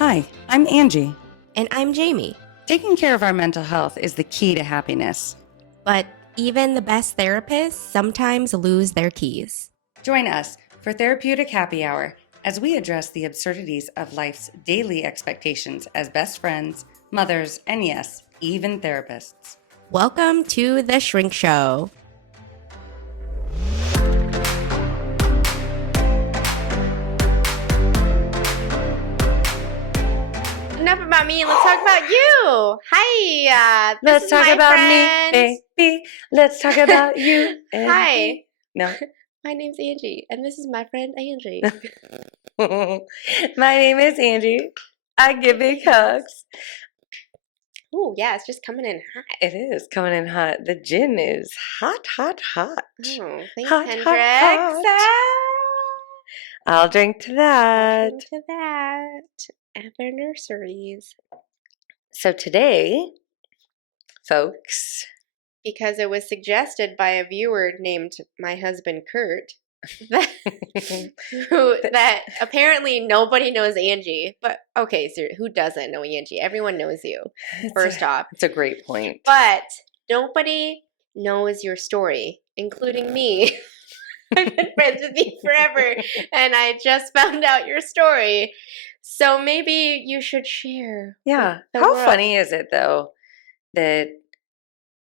Hi, I'm Angee. And I'm Jaime. Taking care of our mental health is the key to happiness. But even the best therapists sometimes lose their keys. Join us for Therapeutic Happy Hour as we address the absurdities of life's daily expectations as best friends, mothers, and yes, even therapists. Welcome to The Shrink Show. Enough about me. Let's talk about you. Hi. Let's talk about friend. me, baby. Let's talk about you. Hi. No. My name's Angee, and this is my friend Angee. My name is Angee. I give big hugs. Ooh, yeah, it's just coming in hot. It is coming in hot. The gin is hot, hot, hot. Oh, thanks, Hot, Hendrix. hot, hot. I'll drink to that. To that. Ever nurseries. So today, folks, because it was suggested by a viewer named my husband Kurt that apparently nobody knows Angee. But okay, so who doesn't know Angee? Everyone knows you, first off. It's a great point. But nobody knows your story, including me. I've been friends with you forever, and I just found out your story. So maybe you should share. Yeah. How funny is it, though, that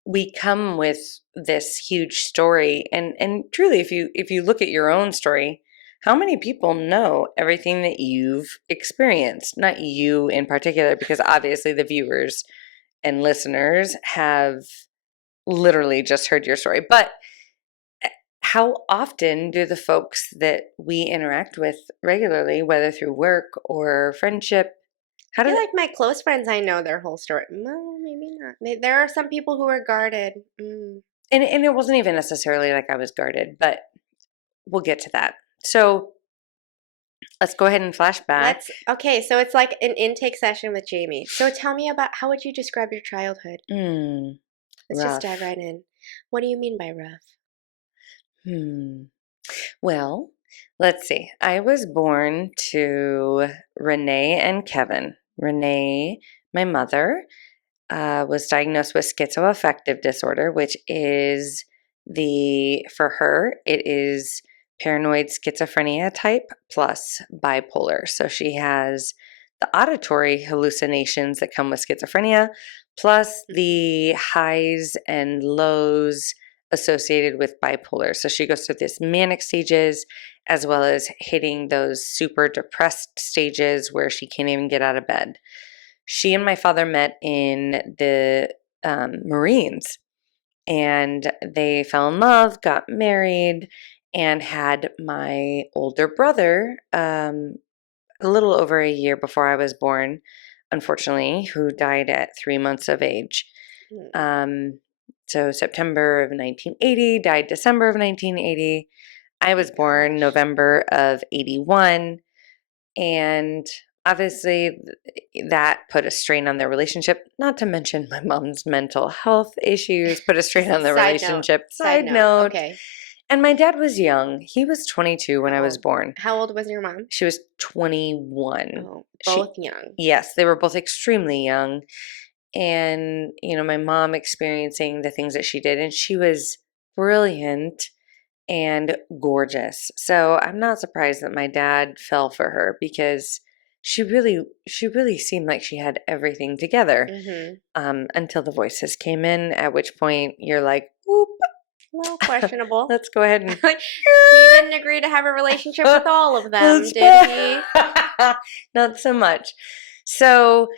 we come with this huge story, and truly, if you look at your own story, how many people know everything that you've experienced? Not you in particular, because obviously the viewers and listeners have literally just heard your story. But how often do the folks that we interact with regularly, whether through work or friendship, I feel like my close friends, I know their whole story. No, maybe not. There are some people who are guarded. And it wasn't even necessarily like I was guarded, but we'll get to that. So let's go ahead and flash back. Okay, so it's like an intake session with Jaime. So tell me about, how would you describe your childhood? Let's just dive right in. What do you mean by rough? Well, let's see. I was born to Renee and Kevin. Renee, my mother, was diagnosed with schizoaffective disorder, which is for her, it is paranoid schizophrenia type plus bipolar. So she has the auditory hallucinations that come with schizophrenia, plus the highs and lows associated with bipolar. So she goes through this manic stages as well as hitting those super depressed stages where she can't even get out of bed. She and my father met in the Marines, and they fell in love, got married, and had my older brother a little over a year before I was born, unfortunately, who died at 3 months of age. So September of 1980, died December of 1980. I was born November of 81. And obviously that put a strain on their relationship, not to mention my mom's mental health issues put a strain on the relationship. Side note. Okay. And my dad was young. He was 22 when I was born. How old was your mom? She was 21. Oh, both young. Yes, they were both extremely young. And, my mom experiencing the things that she did, and she was brilliant and gorgeous. So I'm not surprised that my dad fell for her, because she really seemed like she had everything together, until the voices came in, at which point you're like, whoop. A little questionable. Let's go ahead and... He didn't agree to have a relationship with all of them, did he? Not so much. So...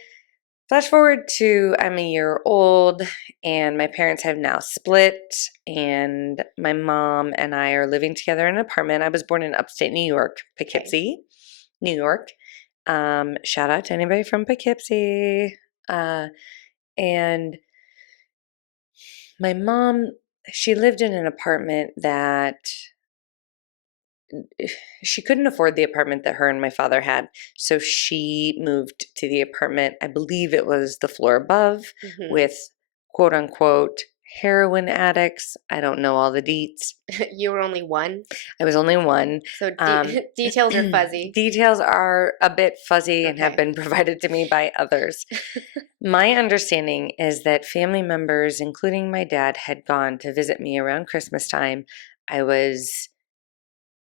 flash forward to I'm a year old, and my parents have now split, and my mom and I are living together in an apartment. I was born in upstate New York, Poughkeepsie, New York. Shout out to anybody from Poughkeepsie. And my mom, she lived in an apartment that she couldn't afford the apartment that her and my father had. So she moved to the apartment, I believe it was the floor above, with quote unquote heroin addicts. I don't know all the deets. You were only one? I was only one. So details are fuzzy. Details are a bit fuzzy and have Okay. been provided to me by others. My understanding is that family members, including my dad, had gone to visit me around Christmas time. I was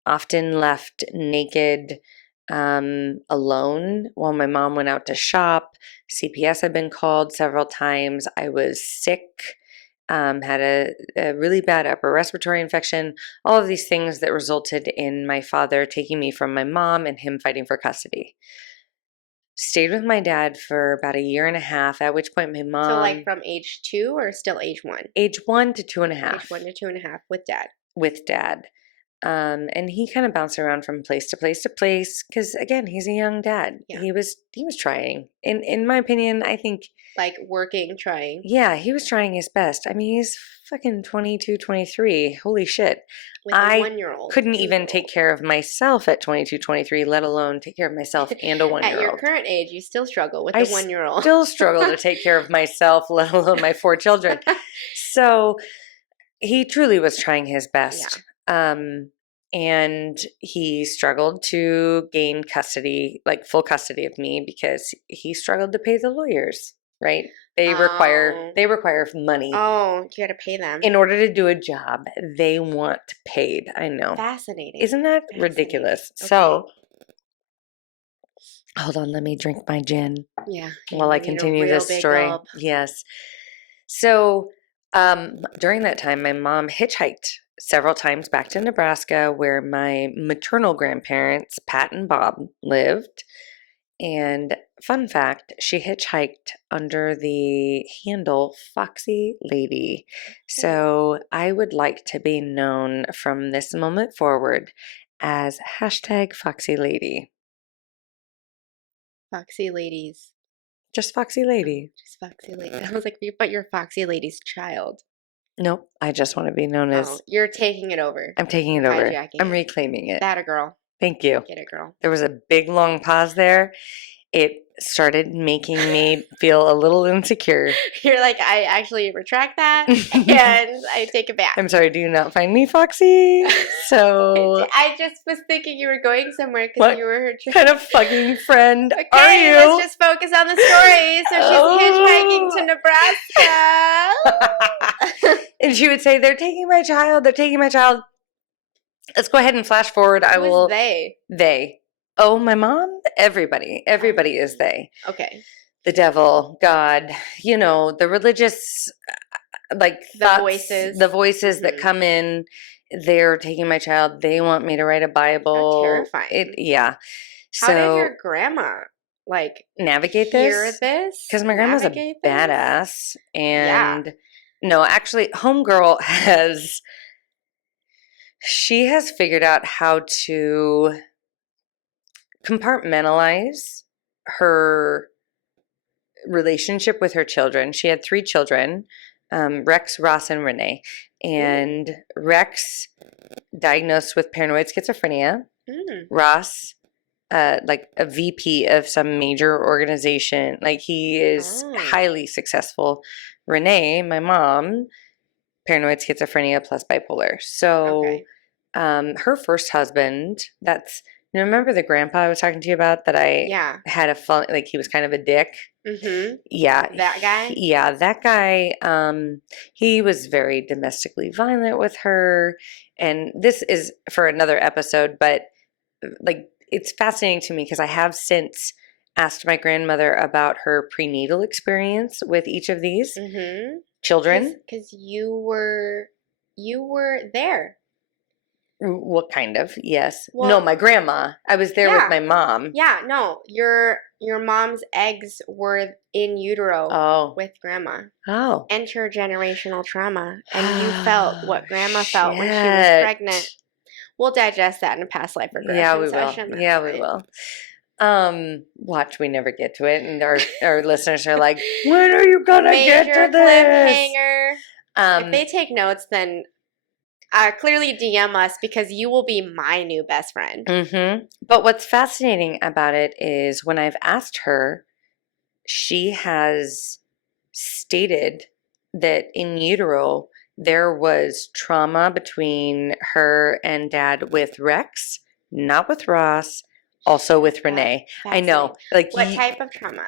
often left naked, alone while my mom went out to shop. CPS had been called several times. I was sick, had a really bad upper respiratory infection, all of these things that resulted in my father taking me from my mom and him fighting for custody. Stayed with my dad for about a year and a half, at which point my mom. So, like from age 2 or still age 1? Age 1 to 2.5. Age 1 to 2.5 with dad. With dad. And he kind of bounced around from place to place to place because, again, he's a young dad. Yeah. He was trying. In my opinion, I think. Like working, trying. Yeah, he was trying his best. I mean, he's fucking 22, 23. Holy shit. With a 1-year-old. Couldn't even take care of myself at 22, 23, let alone take care of myself and a 1-year-old. At your current age, you still struggle with the 1-year-old. I still struggle to take care of myself, let alone my 4 children. So he truly was trying his best. Yeah. And he struggled to gain custody, like full custody of me, because he struggled to pay the lawyers, right? They require money. Oh, you got to pay them. In order to do a job, they want paid. I know. Fascinating. Isn't that ridiculous? Okay. So, hold on, let me drink my gin. Yeah. While I continue this story. Gulp. Yes. So, during that time, my mom hitchhiked several times back to Nebraska, where my maternal grandparents, Pat and Bob, lived. And fun fact, she hitchhiked under the handle Foxy Lady. So I would like to be known from this moment forward as #Foxy Lady. Foxy Ladies. Just Foxy Lady. Just Foxy Lady. I was like, but you're Foxy Lady's child. Nope, I just want to be known as... Oh, you're taking it over. I'm taking it over. I'm reclaiming it. That a girl. Thank you. Get it, girl. There was a big, long pause there. It started making me feel a little insecure. You're like, I actually retract that and I take it back. I'm sorry, do you not find me foxy? So I just was thinking you were going somewhere because you were... What kind of fucking friend okay, are you? Let's just focus on the story. So she's hitchhiking to Nebraska. And she would say, they're taking my child. Let's go ahead and flash forward. Who is they? They. Oh, my mom? Everybody. Everybody is they. Okay. The devil, God, the religious, like, thoughts, the voices that come in. They're taking my child. They want me to write a Bible. How terrifying. Yeah. How did your grandma, navigate this? Because my grandma's a badass. And no, actually, homegirl she has figured out how to compartmentalize her relationship with her children. She had 3 children, Rex, Ross, and Renee. And Rex diagnosed with paranoid schizophrenia. Ross, like a VP of some major organization. Like, he is highly successful. Renee, my mom, paranoid schizophrenia plus bipolar. So her first husband, remember the grandpa I was talking to you about that I had a fun, like, he was kind of a dick? Mm-hmm. Yeah. That guy? Yeah, that guy. He was very domestically violent with her. And this is for another episode, but, like, it's fascinating to me because I have since asked my grandmother about her prenatal experience with each of these children. Because you were there. What kind of? Yes. Well, no, my grandma. I was there with my mom. Yeah, no. Your mom's eggs were in utero with grandma. Oh. Intergenerational trauma. And you felt what grandma felt when she was pregnant. We'll digest that in a past life regression session. Yeah, we will. Watch, we never get to it. And our listeners are like, when are you going to get to this? Cliffhanger. If they take notes, then... clearly DM us because you will be my new best friend. Mm-hmm. But what's fascinating about it is when I've asked her, she has stated that in utero there was trauma between her and Dad with Rex, not with Ross, also with Renee. I know, like What type of trauma?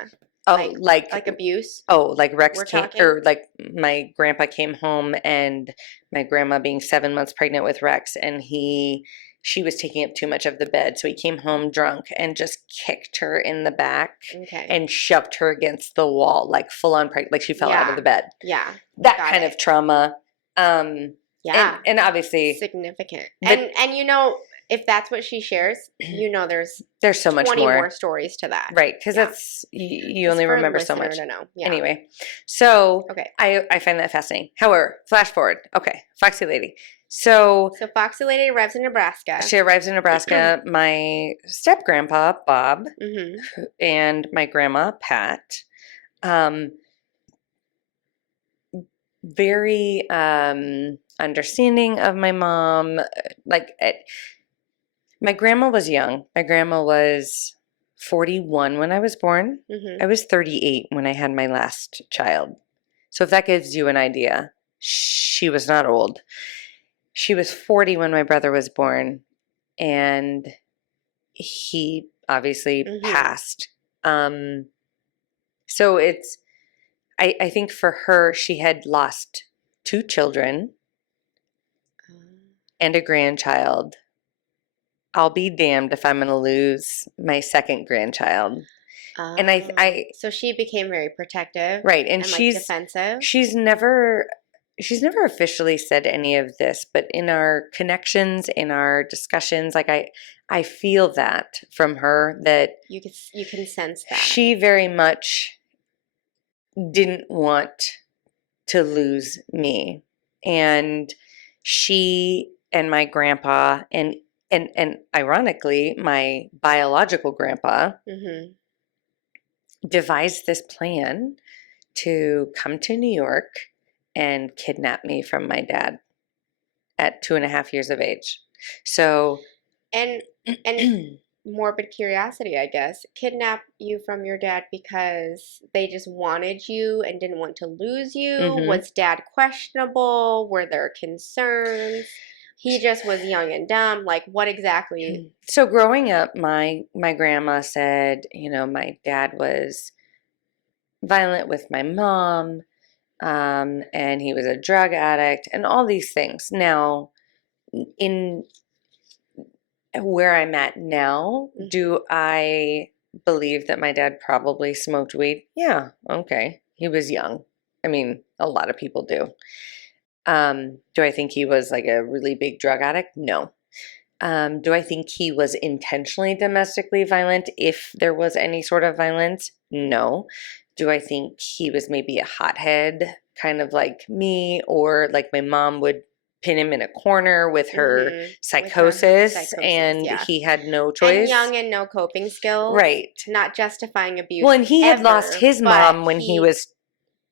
oh, Like abuse? like Rex We're came, talking? or like my grandpa came home, and my grandma being 7 months pregnant with Rex, and she was taking up too much of the bed, so he came home drunk and just kicked her in the back Okay. and shoved her against the wall, like full on pregnant, like she fell out of the bed. Yeah. That Got kind it. of trauma. Yeah. And obviously Significant. but And you know, if that's what she shares, you know there's so much 20 more. more stories to that. Right, because Yeah. that's you Just only for a remember so listener much. to know. Yeah. Anyway, so Okay. I find that fascinating. However, flash forward. Okay, Foxy Lady. So So Foxy Lady arrives in Nebraska. she arrives in Nebraska. My step grandpa Bob Mm-hmm. and my grandma Pat, very understanding of my mom. My grandma was young. My grandma was 41 when I was born. Mm-hmm. I was 38 when I had my last child. So if that gives you an idea, she was not old. She was 40 when my brother was born, and he obviously passed. So I think for her, she had lost 2 children and a grandchild. I'll be damned if I'm going to lose my second grandchild. And so she became very protective, right, and like defensive. She's never officially said any of this, but in our connections, in our discussions, like I feel that from her, that you can sense that she very much didn't want to lose me, and she and my grandpa and ironically my biological grandpa devised this plan to come to New York and kidnap me from my dad at 2.5 years of age. So, and morbid curiosity, I guess, kidnap you from your dad because they just wanted you and didn't want to lose you? Was Dad questionable? Were there concerns? He just was young and dumb. Like, what exactly? So growing up, my grandma said, my dad was violent with my mom, and he was a drug addict, and all these things. Now, in where I'm at now, do I believe that my dad probably smoked weed? Yeah, okay. He was young. I mean, a lot of people do. Do I think he was like a really big drug addict? No. Do I think he was intentionally domestically violent if there was any sort of violence? No. Do I think he was maybe a hothead, kind of like me, or like my mom would pin him in a corner with her psychosis, and he had no choice? And young and no coping skills. Right. Not justifying abuse. Well, and he had lost his mom when he was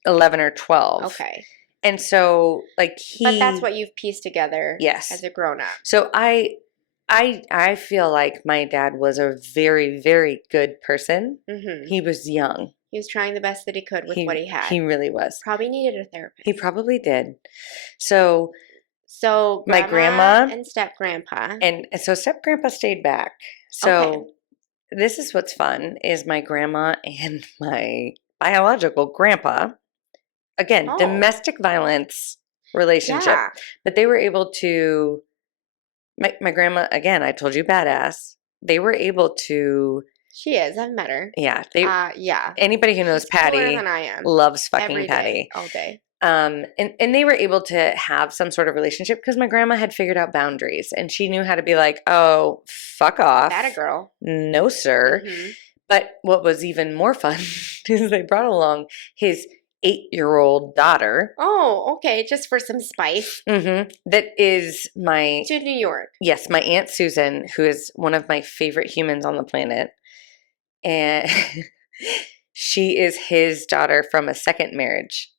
11 or 12. Okay. And so, like, But that's what you've pieced together as a grown-up. So I feel like my dad was a very, very good person. He was young. He was trying the best that he could with what he had. He really was. Probably needed a therapist. He probably did. So my grandma and step grandpa. And so step grandpa stayed back. So this is what's fun, is my grandma and my biological grandpa, again, domestic violence relationship. Yeah. But they were able to, my grandma, again, I told you, badass. They were able to. She is. I've met her. Yeah. Yeah. Anybody who knows Patty than I am. Loves fucking Every Patty. Day, all day. And they were able to have some sort of relationship because my grandma had figured out boundaries, and she knew how to be like, oh, fuck off. That a girl. No, sir. But what was even more fun is they brought along his 8-year-old daughter. Oh, okay. Just for some spice. That is to New York. Yes, my Aunt Susan, who is one of my favorite humans on the planet. And she is his daughter from a second marriage.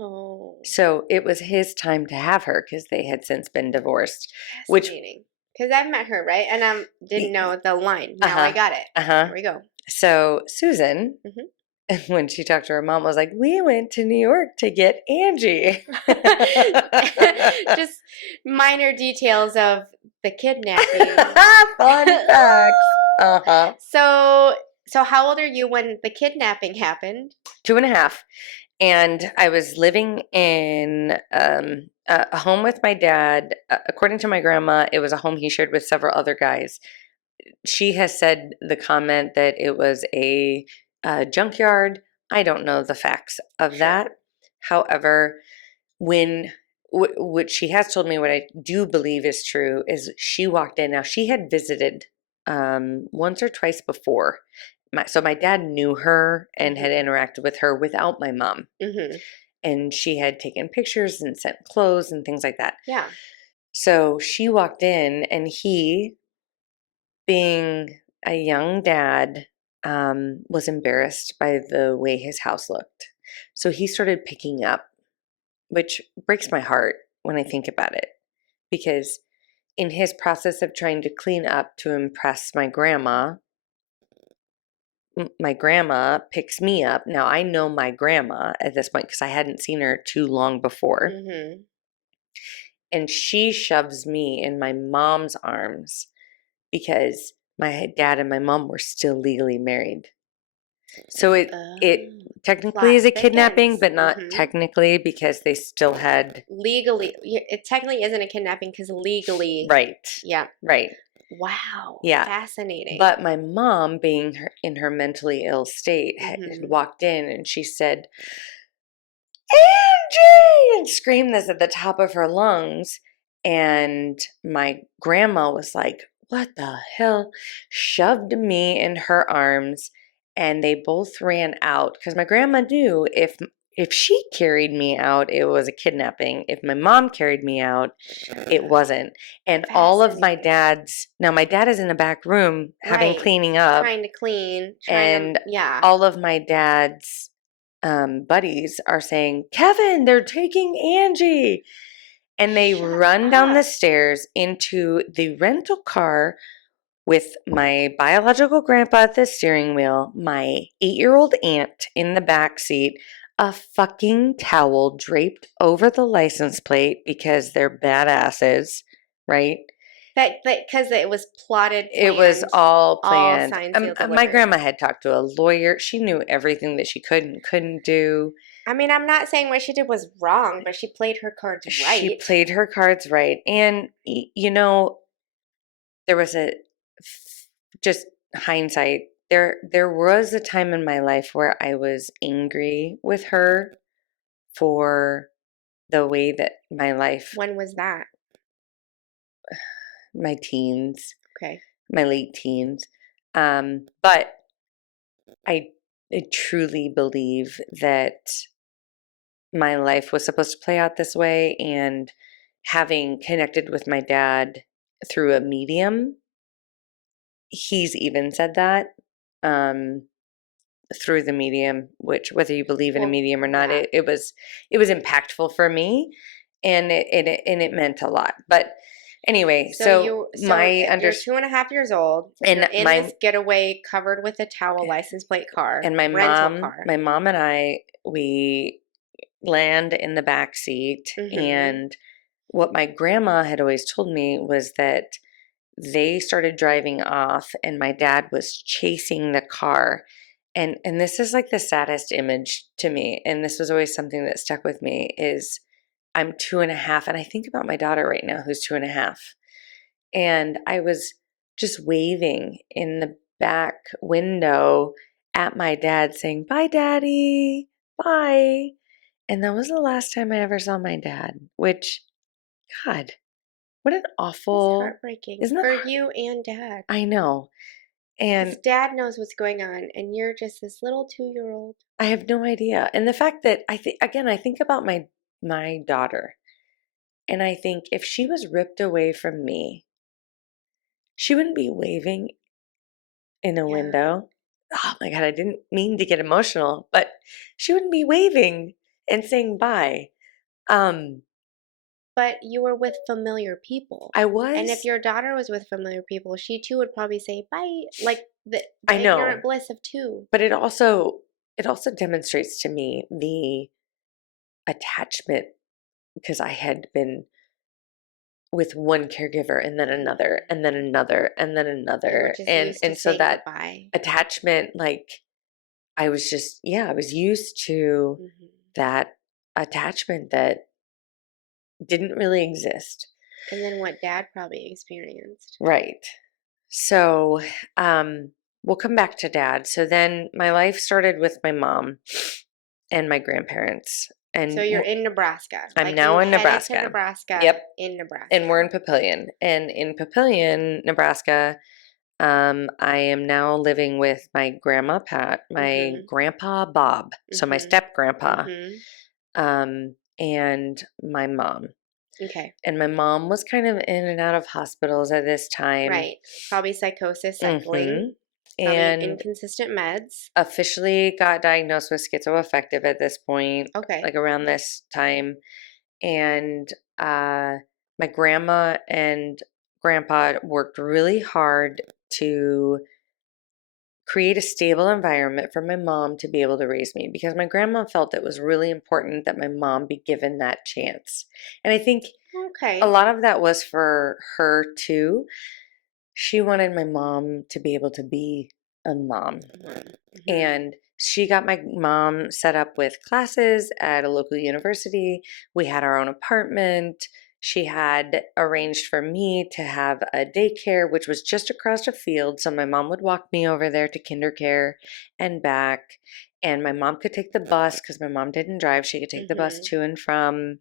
Oh. So it was his time to have her because they had since been divorced. Because I've met her, right? And didn't know the line. Now I got it. Here we go. So Susan And when she talked to her mom, was like, "We went to New York to get Angee." Just minor details of the kidnapping. Fun facts. Uh-huh. So how old are you when the kidnapping happened? 2.5. And I was living in a home with my dad. According to my grandma, it was a home he shared with several other guys. She has said the comment that it was a junkyard. I don't know the facts of Sure. that. However, when what she has told me, what I do believe is true, is she walked in. Now she had visited once or twice before. So my dad knew her and had interacted with her without my mom. Mm-hmm. And she had taken pictures and sent clothes and things like that. Yeah. So she walked in, and he, being a young dad, was embarrassed by the way his house looked. So he started picking up, which breaks my heart when I think about it, because in his process of trying to clean up to impress my grandma picks me up. Now I know my grandma at this point because I hadn't seen her too long before. Mm-hmm. And she shoves me in my mom's arms because my dad and my mom were still legally married. So it Oh. technically Plot is a kidnapping, thickens. but not Mm-hmm. technically because they still had Legally, it technically isn't a kidnapping because legally, right. yeah. Right. Wow, Yeah. fascinating. But my mom, being in her mentally ill state, had Mm-hmm. walked in and she said, "Angee!" and screamed this at the top of her lungs. And my grandma was like, "What the hell?" Shoved me in her arms, and they both ran out because my grandma knew if she carried me out, it was a kidnapping. If my mom carried me out, it wasn't. And all of my Fascinating. dad's now my dad is in the back room having Right. cleaning up, Trying to clean, and yeah. all of my dad's buddies are saying, "Kevin, they're taking Angee." And they Shut run down the up. stairs into the rental car with my biological grandpa at the steering wheel, my 8-year-old aunt in the back seat, a fucking towel draped over the license plate because they're badasses, right? That because it was plotted, It was planned, all all planned. signed, sealed, My delivered. grandma had talked to a lawyer. She knew everything that she could and couldn't do. I mean, I'm not saying what she did was wrong, but she played her cards She right. played her cards right. And, there was just hindsight. There was a time in my life where I was angry with her for the way that my life, When was that? my teens, Okay. my late teens. But I truly believe that my life was supposed to play out this way, and having connected with my dad through a medium, he's even said that, um, through the medium, which whether you believe in a Well, medium or not, yeah. it was impactful for me, and it meant a lot. But anyway, So you're 2.5 years old. You're and in this getaway covered with a towel, license plate car, my rental mom, car. my mom and I, we land in the back seat, Mm-hmm. and what my grandma had always told me was that they started driving off and my dad was chasing the car. And this is like the saddest image to me, and this was always something that stuck with me, is I'm 2.5, and I think about my daughter right now who's 2.5, and I was just waving in the back window at my dad saying, "Bye, Daddy, bye." And that was the last time I ever saw my dad, which, God, what an It's awful, heartbreaking isn't that? for you and Dad. I know. Because And Dad knows what's going on, and you're just this little 2-year-old. I have no idea. And the fact that I think about my daughter, and I think if she was ripped away from me, she wouldn't be waving in a Yeah. window. Oh my God, I didn't mean to get emotional, but she wouldn't be waving and saying bye. Um, But you were with familiar people. I And if was, your daughter was with familiar people, she too would probably say bye, like the I ignorant know, bliss of two. but it also it also demonstrates to me the attachment, because I had been with one caregiver and then another and then another and then You were another, just and used to so saying that goodbye. attachment, like, I was just, yeah, I was used to Hmm. that attachment that didn't really exist. And then what Dad probably experienced. Right. So, we'll come back to Dad. So then my life started with my mom and my grandparents, So and you're in Nebraska. I'm Like you now in headed to Nebraska. Nebraska Yep. in And Nebraska. we're in Papillion. And in Papillion, Nebraska, I am now living with my grandma Pat, my Mhm. grandpa Bob, so my Mhm. step grandpa, Mhm. and my mom. Okay. And my mom was kind of in and out of hospitals at this time. Right. Probably psychosis, Hmm. cycling, probably And inconsistent meds. officially got diagnosed with schizoaffective at this point, Okay. like around this time. And my grandma and grandpa worked really hard to create a stable environment for my mom to be able to raise me, because my grandma felt it was really important that my mom be given that chance. And I think a Okay. lot of that was for her too. She wanted my mom to be able to be a mom. Mhm. And she got my mom set up with classes at a local university. We had our own apartment. She had arranged for me to have a daycare, which was just across the field. So my mom would walk me over there to kindercare and back. And my mom could take the bus, because my mom didn't drive. She could take the bus Mhm. to and from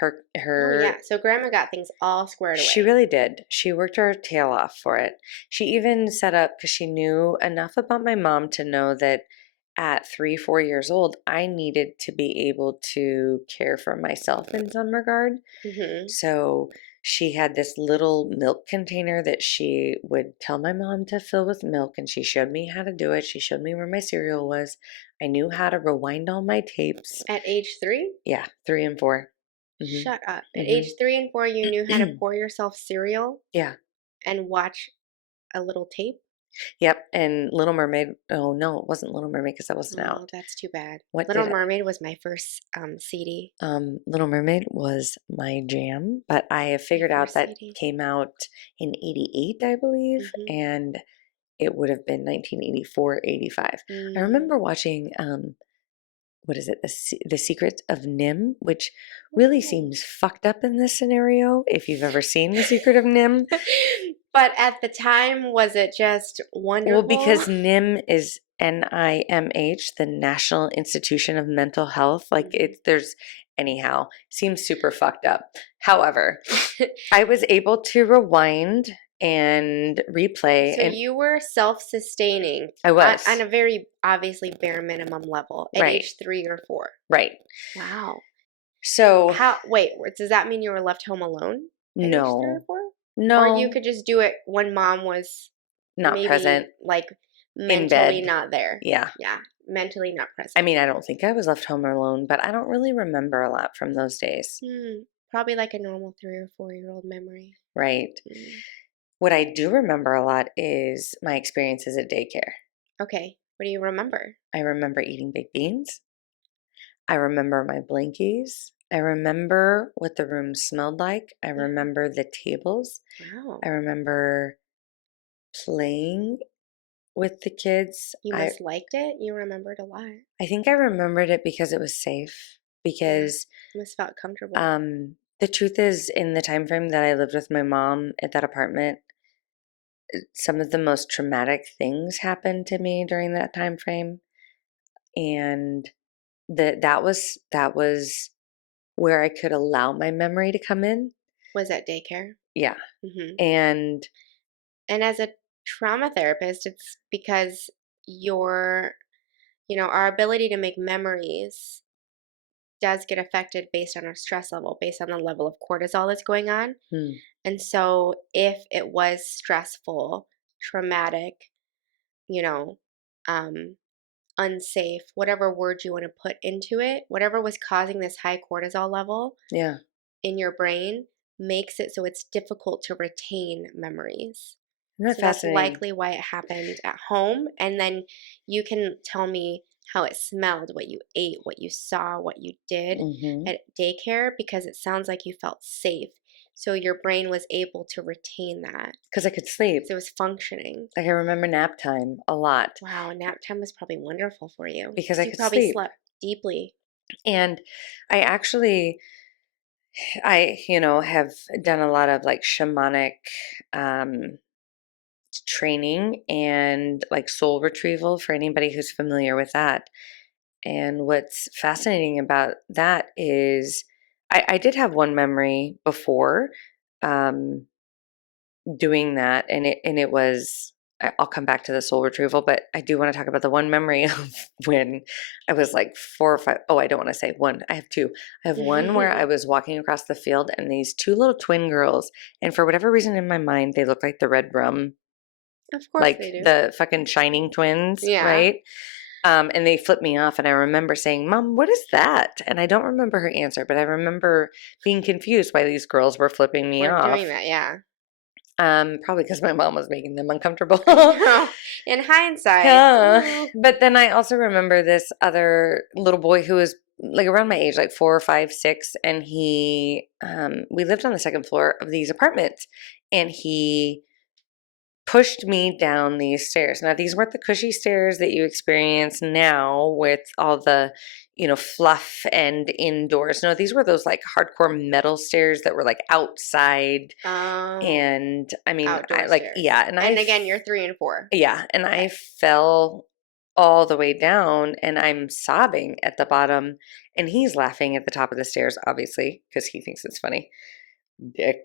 her Oh her yeah. So Grandma got things all squared she away. really did. She worked her tail off for it. She even set up, because she knew enough about my mom to know that at 3, 4 years old, I needed to be able to care for myself in some regard. Mhm. So she had this little milk container that she would tell my mom to fill with milk, and she showed me how to do it. She showed me where my cereal was. I knew how to rewind all my tapes. At age 3? Yeah, 3 and 4. Hmm. Shut up. At Hmm. age 3 and 4, you knew how to pour yourself cereal Yeah. and watch a little tape? Yep, and Little Mermaid, oh, no, it wasn't Little Mermaid because that wasn't out. Oh, that's too bad. What Little did Mermaid was my first CD. Little Mermaid was my jam, but I have My figured out first that CD. came out in '88, I believe, Mhm. and it would have been 1984, 85. I Mm. remember watching, what is it? The Secret of Nim, which really Ooh. seems fucked up in this scenario, if you've ever seen The Secret of Nim. But at the time, was it just Well, wonderful? because NIM is NIMH, the National Institution of Mental Health. Like, Mhm. there's, anyhow, seems super fucked up. However, I was able to rewind and replay, So and you were self-sustaining I on was. a very obviously bare minimum level at Right, age 3 or 4. right. Wow. So, How, wait, does that mean you were left home alone at age 3 or no, 4? Or you no, could just do it when mom was not present maybe like in mentally bed. not there? Yeah. Yeah, mentally not I present. mean, I don't think I was left home alone, but I don't really remember a lot from those days. Probably like a normal 3 or 4 year old memory. Right. Mm. What I do remember a lot is my experiences at daycare. Okay, what do you remember? I remember eating baked beans. I remember my blankies. I remember what the room smelled like. I Mhm. remember the tables. Wow, I remember playing with the kids. you must liked it. You remembered a lot. I think I remembered it because it was safe. Yeah, Because you must felt comfortable. the truth is, in the time frame that I lived with my mom at that apartment, some of the most traumatic things happened to me during that time frame, and that was where I could allow my memory to come in. Was at daycare. Yeah. Hmm. And And as a trauma therapist, it's because your, our ability to make memories does get affected based on our stress level, based on the level of cortisol that's going on. hmm, And so if it was stressful, traumatic, you know, um, unsafe, whatever word you want to put into it, whatever was causing this high cortisol level yeah, in your brain makes it so it's difficult to retain memories. isn't that So that's fascinating? likely why it happened at home. And then you can tell me how it smelled, what you ate, what you saw, what you did Mm-hmm. at daycare, because it sounds like you felt safe. So your brain was able to retain that. Because I could sleep. So it was functioning. Like I remember nap time a lot Wow, nap time was probably wonderful for you. because I You could probably sleep. slept deeply. And I actually, have done a lot of like shamanic um, training and like soul retrieval for anybody who's familiar with that. And what's fascinating about that is I did have one memory before um, doing that, and it was. I'll come back to the soul retrieval, but I do want to talk about the one memory of when I was like 4 or 5. Oh, I don't want to say one. I have two. I have one where I was walking across the field, and these two little twin girls, and for whatever reason in my mind, they look like the Red Rum, Of course like they do. the fucking Shining twins, Yeah. right? And they flipped me off, and I remember saying, "Mom, what is that?" And I don't remember her answer, but I remember being confused why these girls were flipping me We're off. doing that, yeah. Probably because my mom was making them uncomfortable. No, in hindsight. Yeah. But then I also remember this other little boy who was like around my age, like 4 or 5, 6, and we lived on the second floor of these apartments, and he pushed me down these stairs. Now, these weren't the cushy stairs that you experience now with all the, fluff and indoors. No, these were those like hardcore metal stairs that were like outside. Oh, And I mean, outdoor like, stairs. yeah. And again, you're 3 and 4. Yeah. And I Okay. fell all the way down and I'm sobbing at the bottom. And he's laughing at the top of the stairs, obviously, because he thinks it's funny. Dick.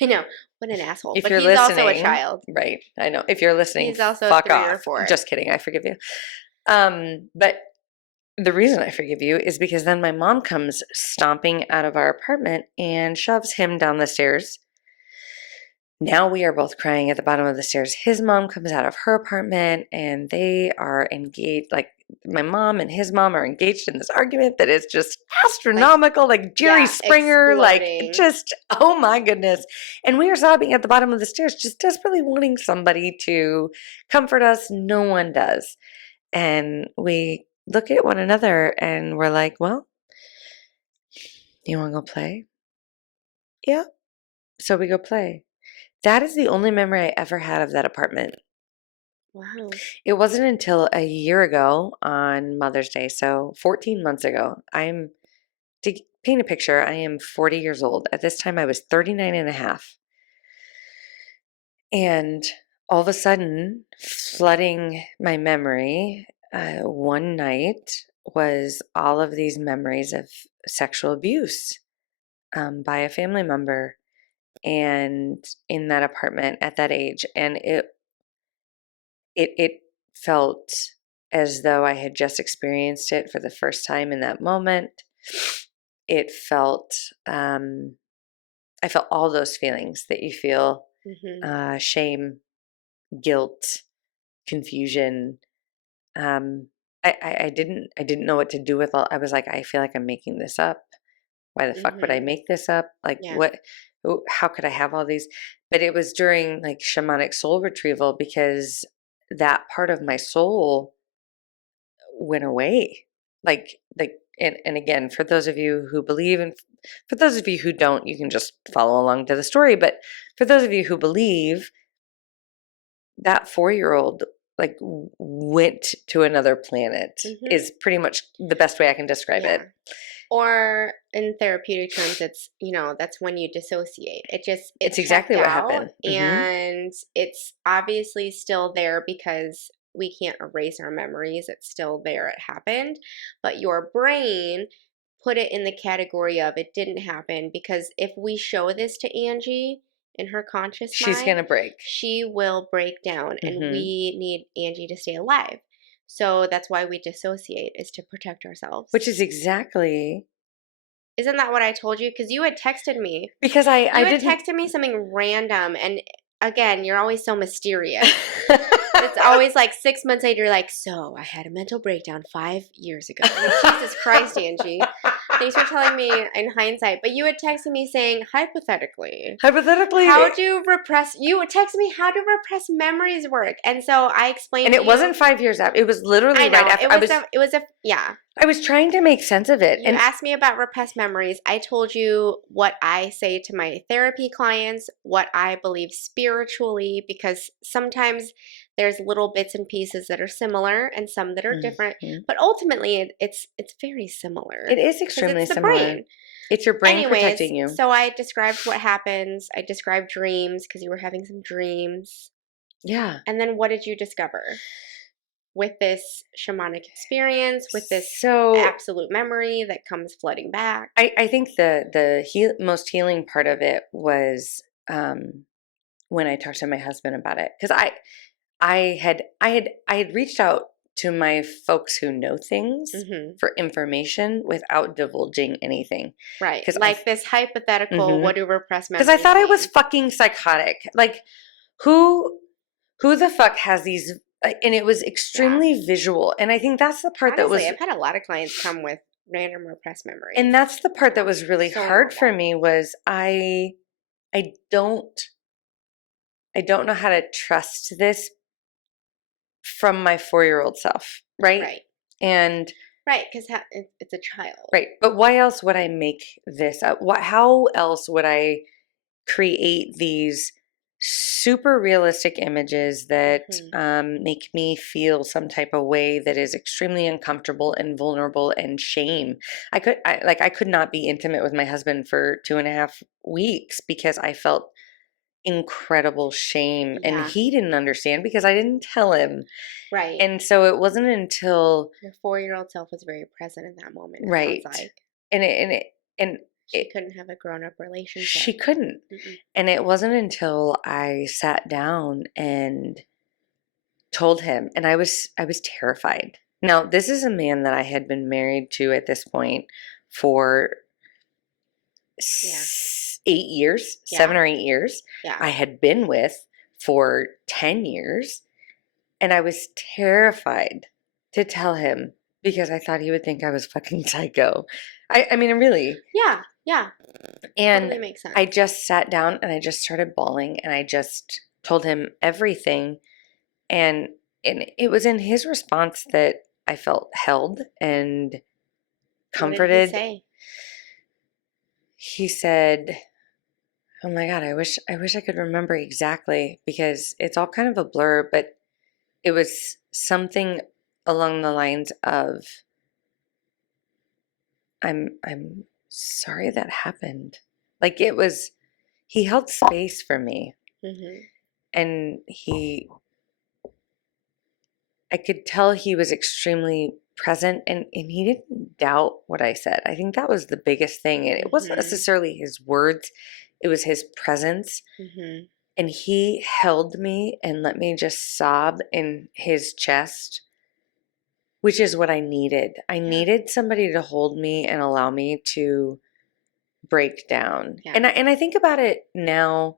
I know. What an asshole. If But you're he's also a listening, child. right? I know. If you're listening, He's also fuck 3 or off. 4. Just kidding. I forgive you. But the reason I forgive you is because then my mom comes stomping out of our apartment and shoves him down the stairs. Now we are both crying at the bottom of the stairs. His mom comes out of her apartment and they are engaged. Like my mom and his mom are engaged in this argument that is just astronomical, like Jerry Yeah, Springer, like exploding. just, oh my goodness. And we are sobbing at the bottom of the stairs, just desperately wanting somebody to comfort us. No one does. And we look at one another and we're like, well, you want to go play? Yeah. So we go play. That is the only memory I ever had of that apartment. Wow. It wasn't until a year ago on Mother's Day, so 14 months ago. To paint a picture, I am 40 years old. At this time, I was 39 and a half. And all of a sudden, flooding my memory one night was all of these memories of sexual abuse by a family member and in that apartment at that age. And it felt as though I had just experienced it for the first time in that moment. It felt I felt all those feelings that you feel: shame, guilt, confusion. Um, I didn't know what to do with all. I was like, I feel like I'm making this up. Why the fuck would I make this up? Like Yeah. what? How could I have all these? But it was during like shamanic soul retrieval because that part of my soul went away. And again, for those of you who believe and for those of you who don't, you can just follow along to the story. But for those of you who believe, that 4-year-old like went to another planet is pretty much the best way I can describe it. Or in therapeutic terms, it's, that's when you dissociate. It's exactly what happened. And it's obviously still there because we can't erase our memories. It's still there. It happened. But your brain put it in the category of it didn't happen, because if we show this to Angee in her conscious She's mind, going to break. She will break down, and we need Angee to stay alive. So that's why we dissociate, is to protect ourselves. Which is exactly... Isn't that what I told you? Because you had texted me. Because I had didn't... texted me something random, and again, you're always so mysterious. It's always like 6 months later, you're like, so I had a mental breakdown 5 years ago. Like, Jesus Christ, Angee. Thanks for telling me in hindsight. But you had texted me saying, hypothetically, Hypothetically. how do you would text me how do repressed memories work? And so I explained And to it you, wasn't 5 years after. It was literally I know, right after. yeah. I was trying to make sense of it. You asked me about repressed memories. I told you what I say to my therapy clients, what I believe spiritually, because sometimes there's little bits and pieces that are similar and some that are different. Mhm. But ultimately, it's very similar. It is 'Cause extremely it's the similar. brain. It's your brain Anyways, protecting you. so I described what happens. I described dreams because you were having some dreams. Yeah. And then what did you discover with this shamanic experience, with this So absolute memory that comes flooding back? I think the most healing part of it was when I talked to my husband about it, because I had reached out to my folks who know things for information without divulging anything. Right. 'Cause Like this hypothetical, what do repressed memories Because I thought I was mean? fucking psychotic. Like, who the fuck has these? And it was extremely visual. And I think that's the part that was, Honestly, I've had a lot of clients come with random repressed memories. and that's the part that was really So hard for normal. me was I don't know how to trust this from my 4-year-old self, right? Right. And Right, because it's a child. right, but why else would I make this up? How else would I create these super realistic images that make me feel some type of way that is extremely uncomfortable and vulnerable and shame? I could not be intimate with my husband for 2.5 weeks because I felt incredible shame, and Yeah. he didn't understand because I didn't tell him. Right. And so it wasn't until Your 4-year-old self was very present in that moment, it right, sounds like. and She couldn't have a grown-up relationship. she couldn't. And it wasn't until I sat down and told him, and I was terrified. Now, this is a man that I had been married to at this point for 8 years, 7 or 8 years. Yeah. I had been with for 10 years, and I was terrified to tell him because I thought he would think I was fucking psycho. I mean, really. Yeah, yeah. And totally makes sense. I just sat down and I just started bawling and I just told him everything. And it was in his response that I felt held and comforted. What did he say? He said, "Oh my God, I wish I could remember exactly because it's all kind of a blur, but it was something along the lines of, I'm sorry that happened." Like it was, he held space for me. And I could tell he was extremely present and he didn't doubt what I said. I think that was the biggest thing. And it wasn't necessarily his words, it was his presence. And he held me and let me just sob in his chest, which is what I needed. I needed somebody to hold me and allow me to break down. Yeah. And I think about it now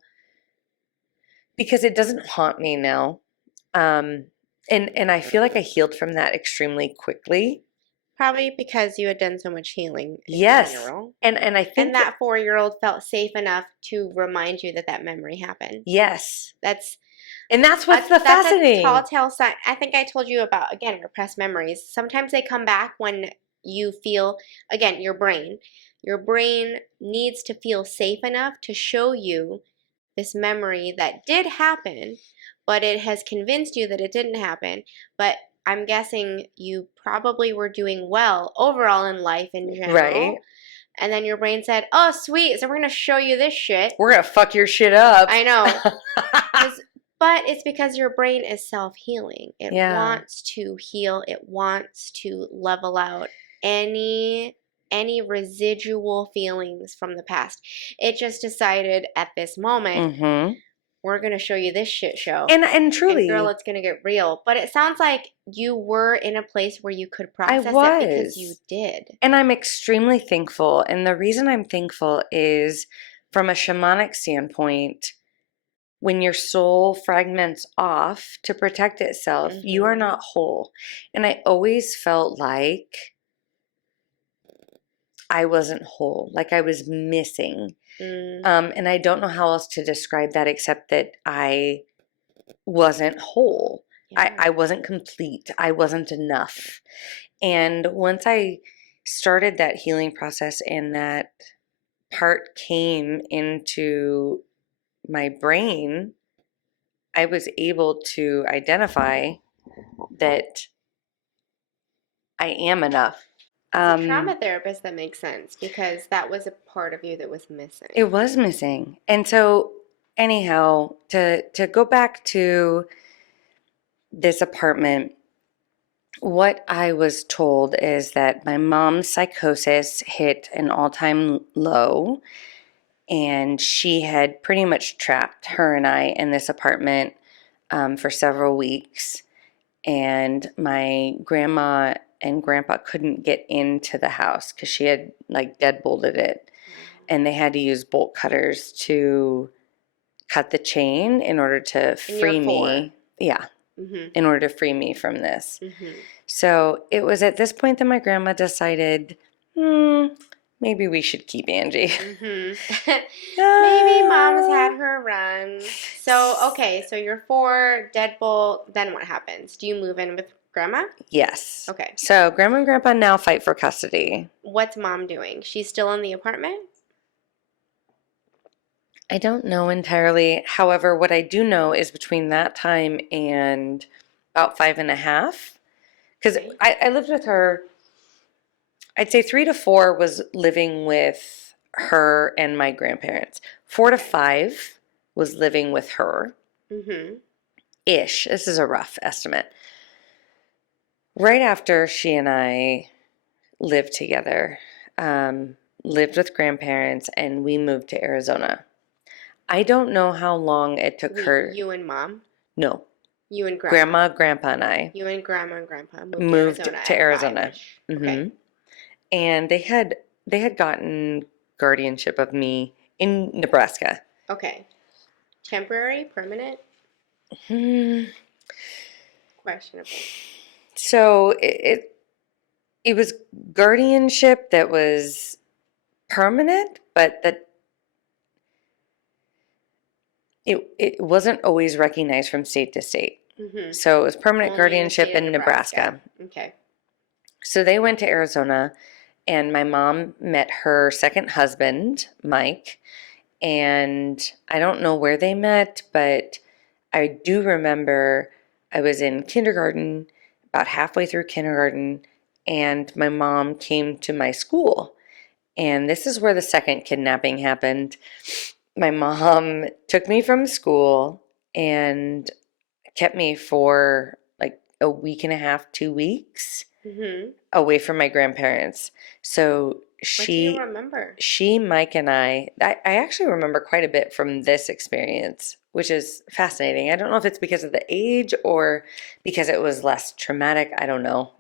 because it doesn't haunt me now. And I feel like I healed from that extremely quickly. Probably because you had done so much healing in general. And I think and that 4-year-old felt safe enough to remind you that that memory happened. Yes. That's what's the fascinating. That's a tall sign. I think I told you about, again, repressed memories. Sometimes they come back when you feel, again, your brain. Your brain needs to feel safe enough to show you this memory that did happen, but it has convinced you that it didn't happen. But I'm guessing you probably were doing well overall in life in general. Right. And then your brain said, oh, sweet, so we're going to show you this shit. We're going to fuck your shit up. I know. But it's because your brain is self-healing. It wants to heal. It wants to level out any residual feelings from the past. It just decided at this moment, we're going to show you this shit show. And truly. And girl, it's going to get real. But it sounds like you were in a place where you could process it because you did. And I'm extremely thankful. And the reason I'm thankful is from a shamanic standpoint, when your soul fragments off to protect itself, you are not whole. And I always felt like I wasn't whole, like I was missing. Mm, And I don't know how else to describe that except that I wasn't whole. yeah. I wasn't complete. I wasn't enough. And once I started that healing process and that part came into my brain, I was able to identify that I am enough. As a trauma therapist, that makes sense because that was a part of you that was missing. It was missing. And so anyhow, to go back to this apartment, what I was told is that my mom's psychosis hit an all-time low, and she had pretty much trapped her and I in this apartment for several weeks. And my grandma and grandpa couldn't get into the house because she had like deadbolted it. And they had to use bolt cutters to cut the chain in order to free me. Yeah, in order to free me from this. So it was at this point that my grandma decided, maybe we should keep Angee. Maybe mom's had her run. So, okay, so you're 4, deadbolt, then what happens? Do you move in with grandma? Yes. Okay. So grandma and grandpa now fight for custody. What's mom doing? She's still in the apartment? I don't know entirely. However, what I do know is between that time and about 5.5, because I lived with her, I'd say 3 to 4 was living with her and my grandparents. 4 to 5 was living with her. Ish. This is a rough estimate. Right after she and I lived together, lived with grandparents, and we moved to Arizona. I don't know how long it took her. You and mom? No. You and grandma? Grandma, grandpa, and I. You and grandma and grandpa moved to Arizona. Okay. And they had gotten guardianship of me in Nebraska. Okay. Temporary, permanent? Questionable. So it was guardianship that was permanent, but that it wasn't always recognized from state to state. So it was permanent Only guardianship in Nebraska. Okay. So they went to Arizona, and my mom met her second husband, Mike, and I don't know where they met, but I do remember I was in kindergarten, about halfway through kindergarten, and my mom came to my school. And this is where the second kidnapping happened. My mom took me from school and kept me for like a week and a half, 2 weeks away from my grandparents. So what do you remember? Mike, and I actually remember quite a bit from this experience, which is fascinating. I don't know if it's because of the age or because it was less traumatic. I don't know.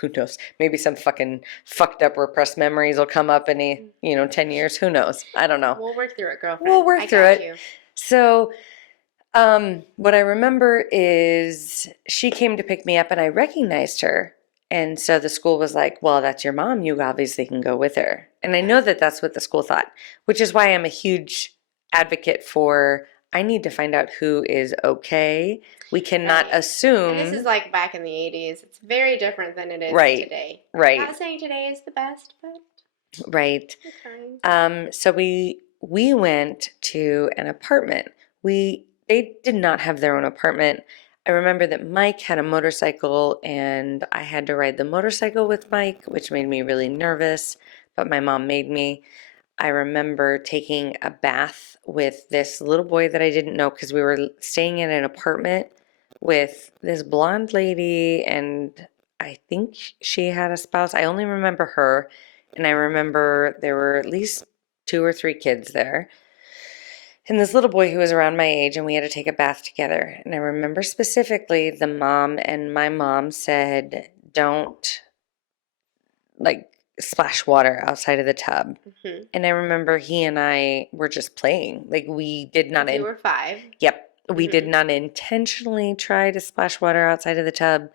Who knows? Maybe some fucking fucked up repressed memories will come up in 10 years. Who knows? I don't know. We'll work through it, girlfriend. We'll work through it. You. So what I remember is she came to pick me up and I recognized her. And so the school was like, well, that's your mom. You obviously can go with her. And I know that that's what the school thought, which is why I'm a huge advocate for I need to find out who is okay. We cannot assume. And this is like back in the 80s. It's very different than it is today. Right. I'm not saying today is the best, but. Right. So we went to an apartment. They did not have their own apartment. I remember that Mike had a motorcycle and I had to ride the motorcycle with Mike, which made me really nervous, but my mom made me. I remember taking a bath with this little boy that I didn't know because we were staying in an apartment with this blonde lady, and I think she had a spouse. I only remember her, and I remember there were at least 2 or 3 kids there. And this little boy who was around my age, and we had to take a bath together. And I remember specifically the mom and my mom said, don't splash water outside of the tub. And I remember he and I were just playing. Like we did not. You were 5. Yep. We did not intentionally try to splash water outside of the tub.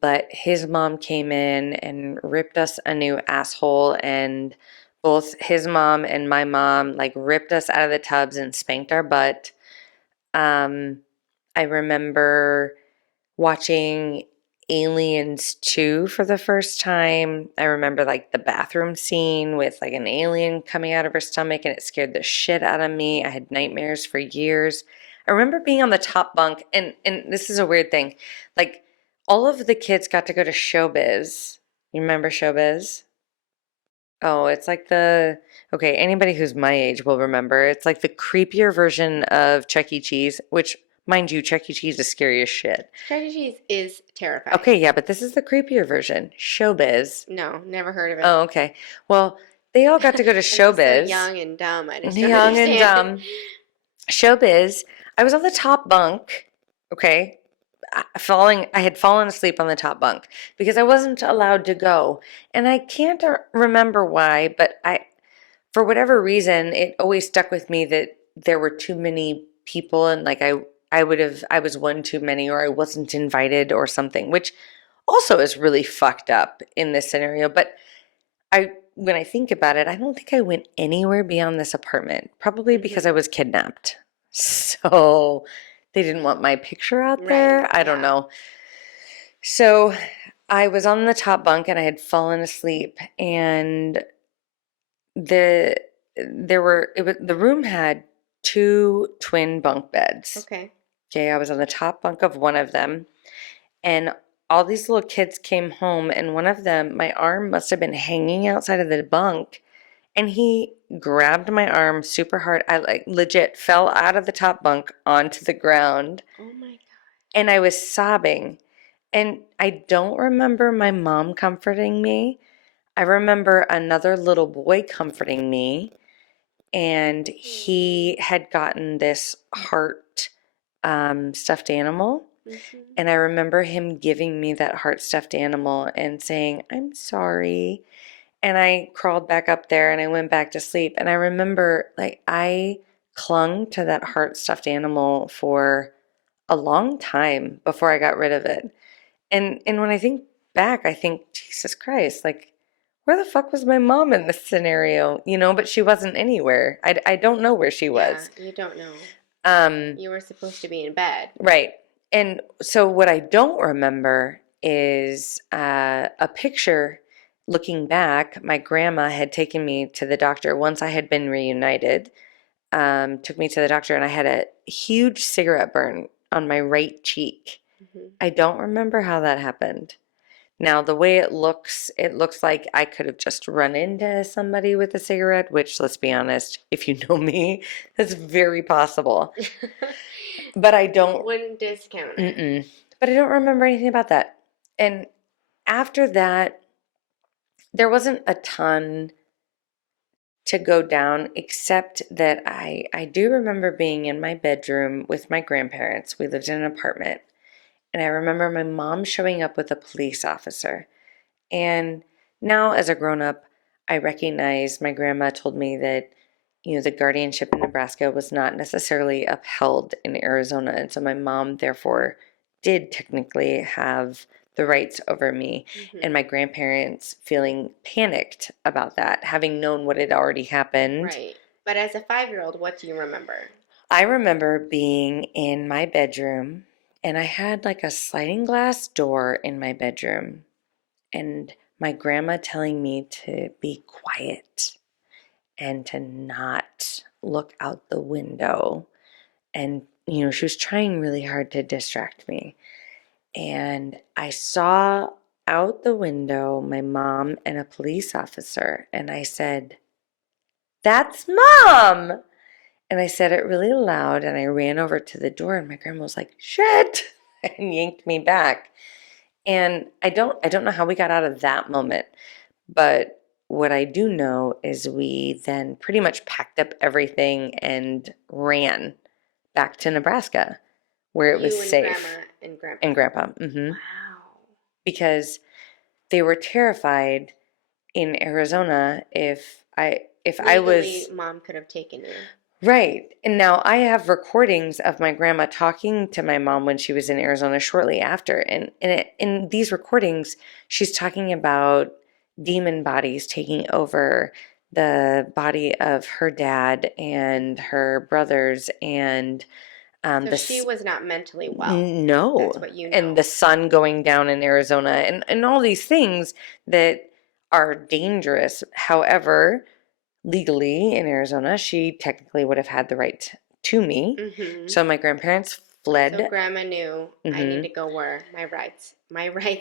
But his mom came in and ripped us a new asshole, and both his mom and my mom like ripped us out of the tubs and spanked our butt. Um, I remember watching Aliens 2 for the first time. I remember like the bathroom scene with like an alien coming out of her stomach, and it scared the shit out of me. I had nightmares for years. I remember being on the top bunk, and this is a weird thing. Like all of the kids got to go to Showbiz. You remember Showbiz? Oh, it's like okay, anybody who's my age will remember. It's like the creepier version of Chuck E. Cheese, which, mind you, Chuck E. Cheese is scary as shit. Chuck E. Cheese is terrifying. Okay, yeah, but this is the creepier version. Showbiz. No, never heard of it. Oh, okay. Well, they all got to go to I'm just Showbiz. so young and dumb. I just don't Young and understand. dumb. Showbiz. I was on the top bunk, okay? I had fallen asleep on the top bunk because I wasn't allowed to go. And I can't remember why, but for whatever reason, it always stuck with me that there were too many people, and like I was one too many, or I wasn't invited or something, which also is really fucked up in this scenario. But when I think about it, I don't think I went anywhere beyond this apartment, probably because I was kidnapped. So they didn't want my picture out there. Right, I don't know. So I was on the top bunk and I had fallen asleep, and the room had two twin bunk beds. Okay. Okay, I was on the top bunk of one of them, and all these little kids came home, and one of them, my arm must have been hanging outside of the bunk, and he grabbed my arm super hard. I like legit fell out of the top bunk onto the ground. Oh my God. And I was sobbing. And I don't remember my mom comforting me. I remember another little boy comforting me, and he had gotten this heart stuffed animal. And I remember him giving me that heart stuffed animal and saying, "I'm sorry." And I crawled back up there and I went back to sleep. And I remember like I clung to that heart stuffed animal for a long time before I got rid of it. And when I think back, I think, Jesus Christ, like where the fuck was my mom in this scenario? But she wasn't anywhere. I don't know where she was. Yeah, you don't know. Um, You were supposed to be in bed. right. And so what I don't remember is a picture. Looking back, my grandma had taken me to the doctor once I had been reunited. Took me to the doctor, and I had a huge cigarette burn on my right cheek. I don't remember how that happened. Now, the way it looks like I could have just run into somebody with a cigarette, which, let's be honest, if you know me, that's very possible. But I don't. Wouldn't discount it. But I don't remember anything about that. And after that, there wasn't a ton to go down, except that I do remember being in my bedroom with my grandparents. We lived in an apartment. And I remember my mom showing up with a police officer. And now, as a grown up, I recognize my grandma told me that, the guardianship in Nebraska was not necessarily upheld in Arizona. And so my mom, therefore, did technically have the rights over me. And my grandparents feeling panicked about that, having known what had already happened. Right. But as a 5-year-old, what do you remember? I remember being in my bedroom, and I had like a sliding glass door in my bedroom, and my grandma telling me to be quiet and to not look out the window. And, she was trying really hard to distract me. And I saw out the window my mom and a police officer, and I said, "That's Mom!" And I said it really loud, and I ran over to the door, and my grandma was like, "Shit!" and yanked me back. And I don't know how we got out of that moment, but what I do know is we then pretty much packed up everything and ran back to Nebraska, where it was safe. Grandma and Grandpa. And Grandpa. Wow. Because they were terrified in Arizona if I was Mom could have taken you. Right. And now I have recordings of my grandma talking to my mom when she was in Arizona shortly after. In these recordings, she's talking about demon bodies taking over the body of her dad and her brothers and So she this was not mentally well. That's no, what you and know. the sun going down in Arizona and all these things that are dangerous. However, legally in Arizona, she technically would have had the right to me. Mm-hmm. So my grandparents So fled. grandma knew I need Hmm. to go where my rights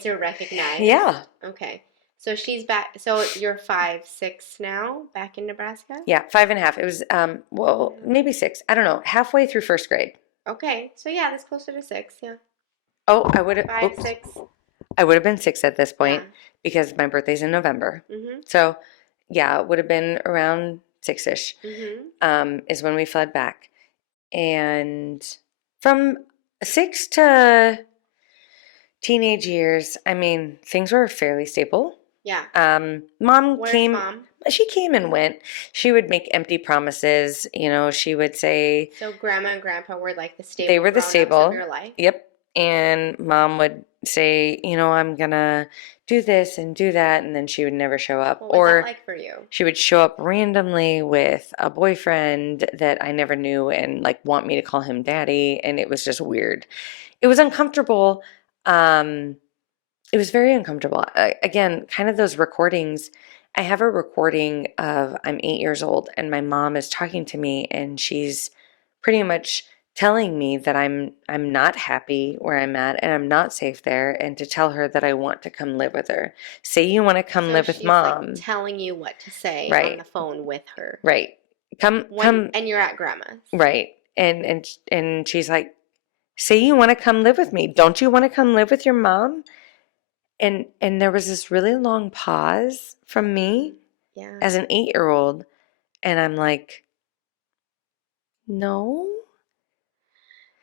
are recognized. Yeah. Okay. So she's back. So you're 5'6" now, back in Nebraska? Yeah, 5.5. It was, well, Yeah. maybe 6. I don't know. Halfway through first grade. Okay. So yeah, that's closer to 6. Yeah. Oh, I would have, Five, oops. 6. I would have been 6 at this Yeah. point because my birthday's in November. Mm-hmm. So, yeah, it would have been around 6-ish, Mm-hmm. is when we fled back. And from 6 to teenage years, I mean, things were fairly stable. Yeah. Mom Where's came, mom? she came and went. She would make empty promises. She would say So grandma and grandpa were like the they stable were the grown-ups of stable. your life? Yep. And mom would say, I'm gonna do this and do that. And then she would never show up. What was that Or like for you? she would show up randomly with a boyfriend that I never knew and like want me to call him daddy. And it was just weird. It was uncomfortable. It was very uncomfortable. Again, kind of those recordings. I have a recording of I'm 8 years old and my mom is talking to me and she's pretty much telling me that I'm not happy where I'm at and I'm not safe there and to tell her that I want to come live with her. Say you want to come So live with she's like mom. telling you what to say on Right. the phone with her. Right. Come And you're at grandma's. right. And she's like, "Say you want to come live with me. Don't you want to come live with your mom?" And there was this really long pause from me Yeah. as an 8-year old, and I'm like, no,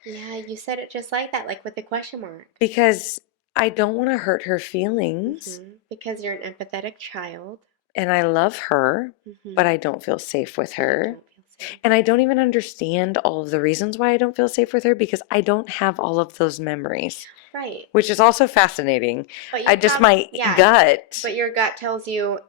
Yeah, you said it just like that, like with a question mark. because I don't want to hurt her feelings, Because you're an empathetic child. and I love her, but I Mm-hmm. don't feel safe with But you her. don't feel safe. And I don't even understand all of the reasons why I don't feel safe with her because I don't have all of those memories. Right. Which is also fascinating. But I just my gut. But your gut tells you,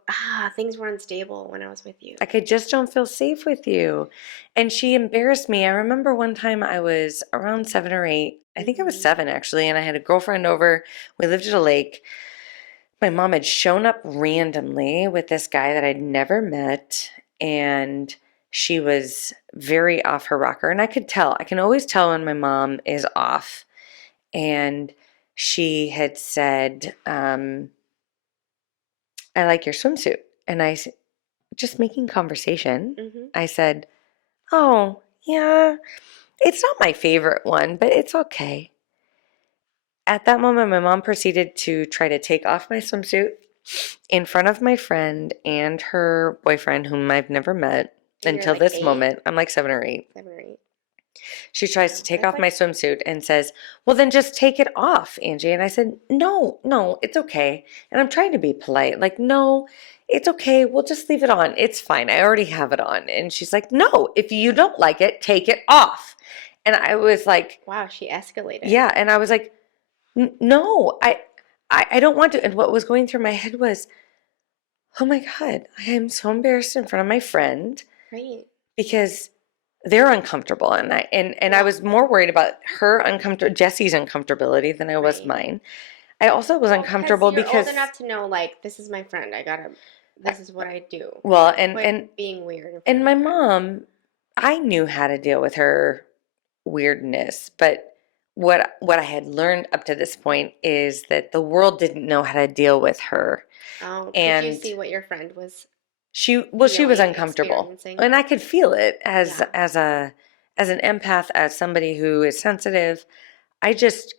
things were unstable when I was with you. Like I just don't feel safe with you. And she embarrassed me. I remember one time I was around 7 or 8. I think I was 7 actually, and I had a girlfriend over. We lived at a lake. My mom had shown up randomly with this guy that I'd never met, and she was very off her rocker. And I could tell. I can always tell when my mom is off. And she had said, I like your swimsuit. And just making conversation, Mm-hmm. I said, oh, yeah, it's not my favorite one, but it's okay. At that moment, my mom proceeded to try to take off my swimsuit in front of my friend and her boyfriend, whom I've never met And you're until like this 8? moment. I'm like 7 or 8. 7 or 8. She tries to Wow, take that's off my like, swimsuit and says, well, then just take it off, Angee. And I said, no, no, it's okay. And I'm trying to be polite. Like, no, it's okay. We'll just leave it on. It's fine. I already have it on. And she's like, no, if you don't like it, take it off. And I was like, wow, she escalated. yeah. And I was like, no, I don't want to. And what was going through my head was, oh my God, I am so embarrassed in front of my friend Right. because they're uncomfortable and I was more worried about Jesse's uncomfortability than I was Right. mine. I also was Well, uncomfortable you're because old enough to know, like, this is my friend. This is what I do. well Quit being weird. and my mom, I knew how to deal with her weirdness, but what I had learned up to this point is that the world didn't know how to deal with her. Oh, could you And see what your friend was she was feeling, uncomfortable, experiencing? and I could feel it Yeah. as an empath, as somebody who is sensitive. I just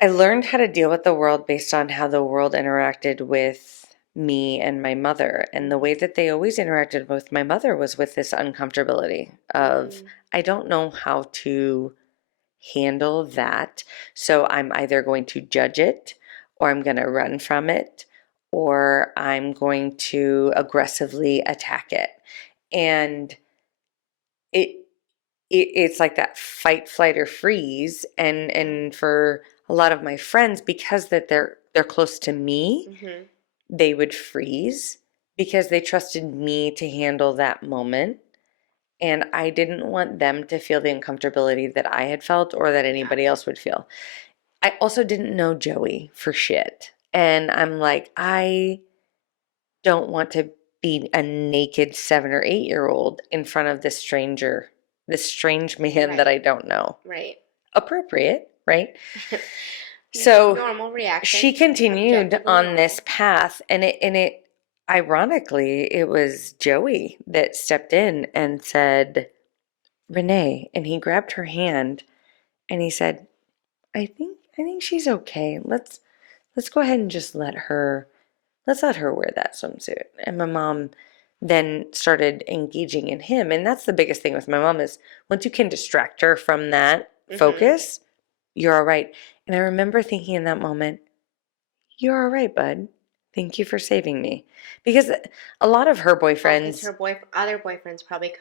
I learned how to deal with the world based on how the world interacted with me and my mother. And the way that they always interacted with my mother was with this uncomfortability of, I don't know how to handle that. So I'm either going to judge it or I'm going to run from it or I'm going to aggressively attack it. And it, it's like that fight, flight, or freeze. And for a lot of my friends, because that they're close to me, Mm-hmm. they would freeze because they trusted me to handle that moment. And I didn't want them to feel the uncomfortability that I had felt or that anybody else would feel. I also didn't know Joey for shit. And I'm like, I don't want to be a naked 7 or 8 year old in front of this stranger, this strange man that I don't know. Right. Appropriate, right? So Normal reaction. she continued Objectively on normal. this path, and it ironically, it was Joey that stepped in and said, Renee, and he grabbed her hand and he said, I think she's okay. Let's go ahead and just let's let her wear that swimsuit. And my mom then started engaging in him. And that's the biggest thing with my mom is once you can distract her from that focus, you're all right. And I remember thinking in that moment, you're all right, bud. Thank you for saving me. Because a lot of her boyfriends, her other boyfriends probably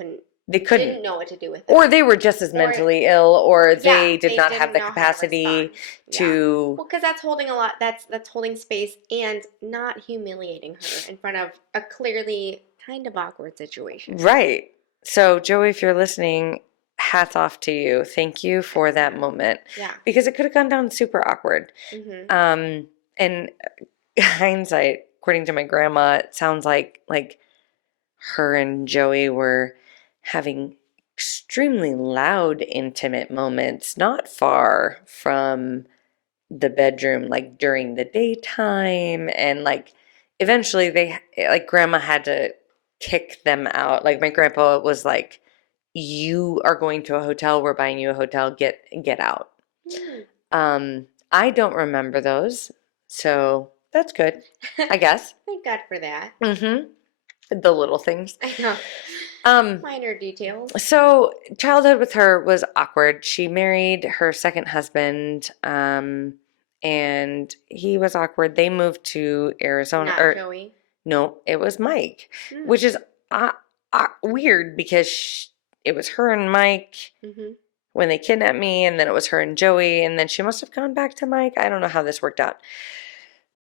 they didn't know what to do with it. or they were just as mentally ill, or they did not have didn't the know how to capacity respond. to. Well, because that's holding a lot. That's holding space and not humiliating her in front of a clearly kind of awkward situation. Right. So, Joey, if you're listening, hats off to you. Thank you for that moment. Yeah. Because it could have gone down super awkward. Mm-hmm. And hindsight, according to my grandma, it sounds like her and Joey were having extremely loud, intimate moments, not far from the bedroom, like during the daytime. And like eventually grandma had to kick them out. Like my grandpa was like, you are going to a hotel, we're buying you a hotel, get out. I don't remember those, so that's good, I guess. Thank God for that. The little things. I know. Minor details. So childhood with her was awkward. She married her second husband, and he was awkward. They moved to Arizona. Not Joey. No, it was Mike, which is weird because it was her and Mike when they kidnapped me, and then it was her and Joey, and then she must have gone back to Mike. I don't know how this worked out.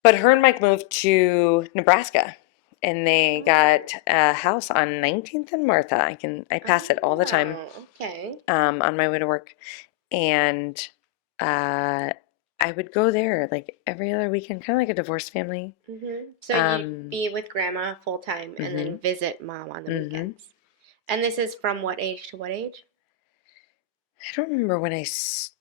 But her and Mike moved to Nebraska, and they got a house on 19th and Martha. I pass it all the time. Okay. On my way to work, and I would go there like every other weekend, kind of like a divorced family. So you'd be with grandma full time and then visit mom on the weekends. And this is from what age to what age? I don't remember when I started.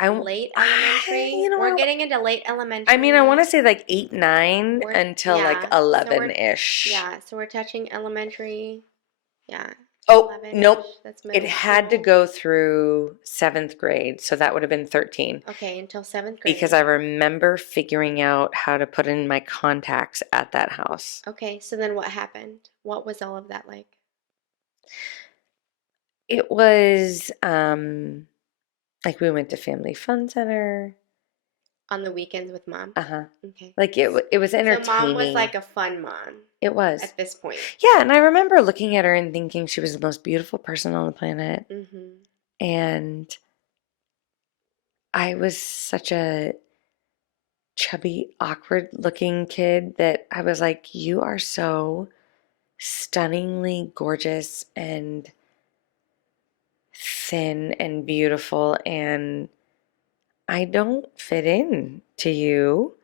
Late elementary? We're getting into late elementary. I mean, I want to say like 8, 9 until like 11-ish. So we're touching elementary. Yeah. Oh, nope. It had to go through 7th grade, so that would have been 13. Okay, until 7th grade. Because I remember figuring out how to put in my contacts at that house. Okay, so then what happened? What was all of that like? It was like we went to Family Fun Center. On the weekends with mom? Okay. Like it was entertaining. So mom was like a fun mom. It was. At this point. Yeah, and I remember looking at her and thinking she was the most beautiful person on the planet. And I was such a chubby, awkward looking kid that I was like, you are so stunningly gorgeous and thin and beautiful, and I don't fit in to you.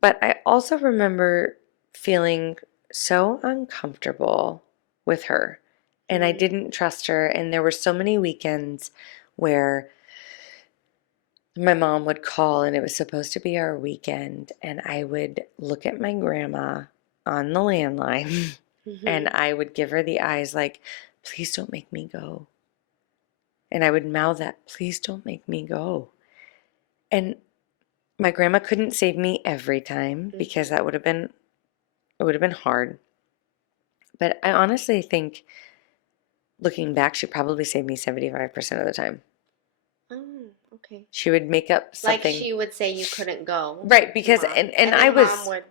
But I also remember feeling so uncomfortable with her, and I didn't trust her. And there were so many weekends where my mom would call, and it was supposed to be our weekend, and I would look at my grandma on the landline and I would give her the eyes like, please don't make me go. And I would mouth that, please don't make me go. And my grandma couldn't save me every time because it would have been hard. But I honestly think, looking back, she probably saved me 75% of the time. Oh, okay. She would make up something. Like she would say you couldn't go. Right, because and I was mom would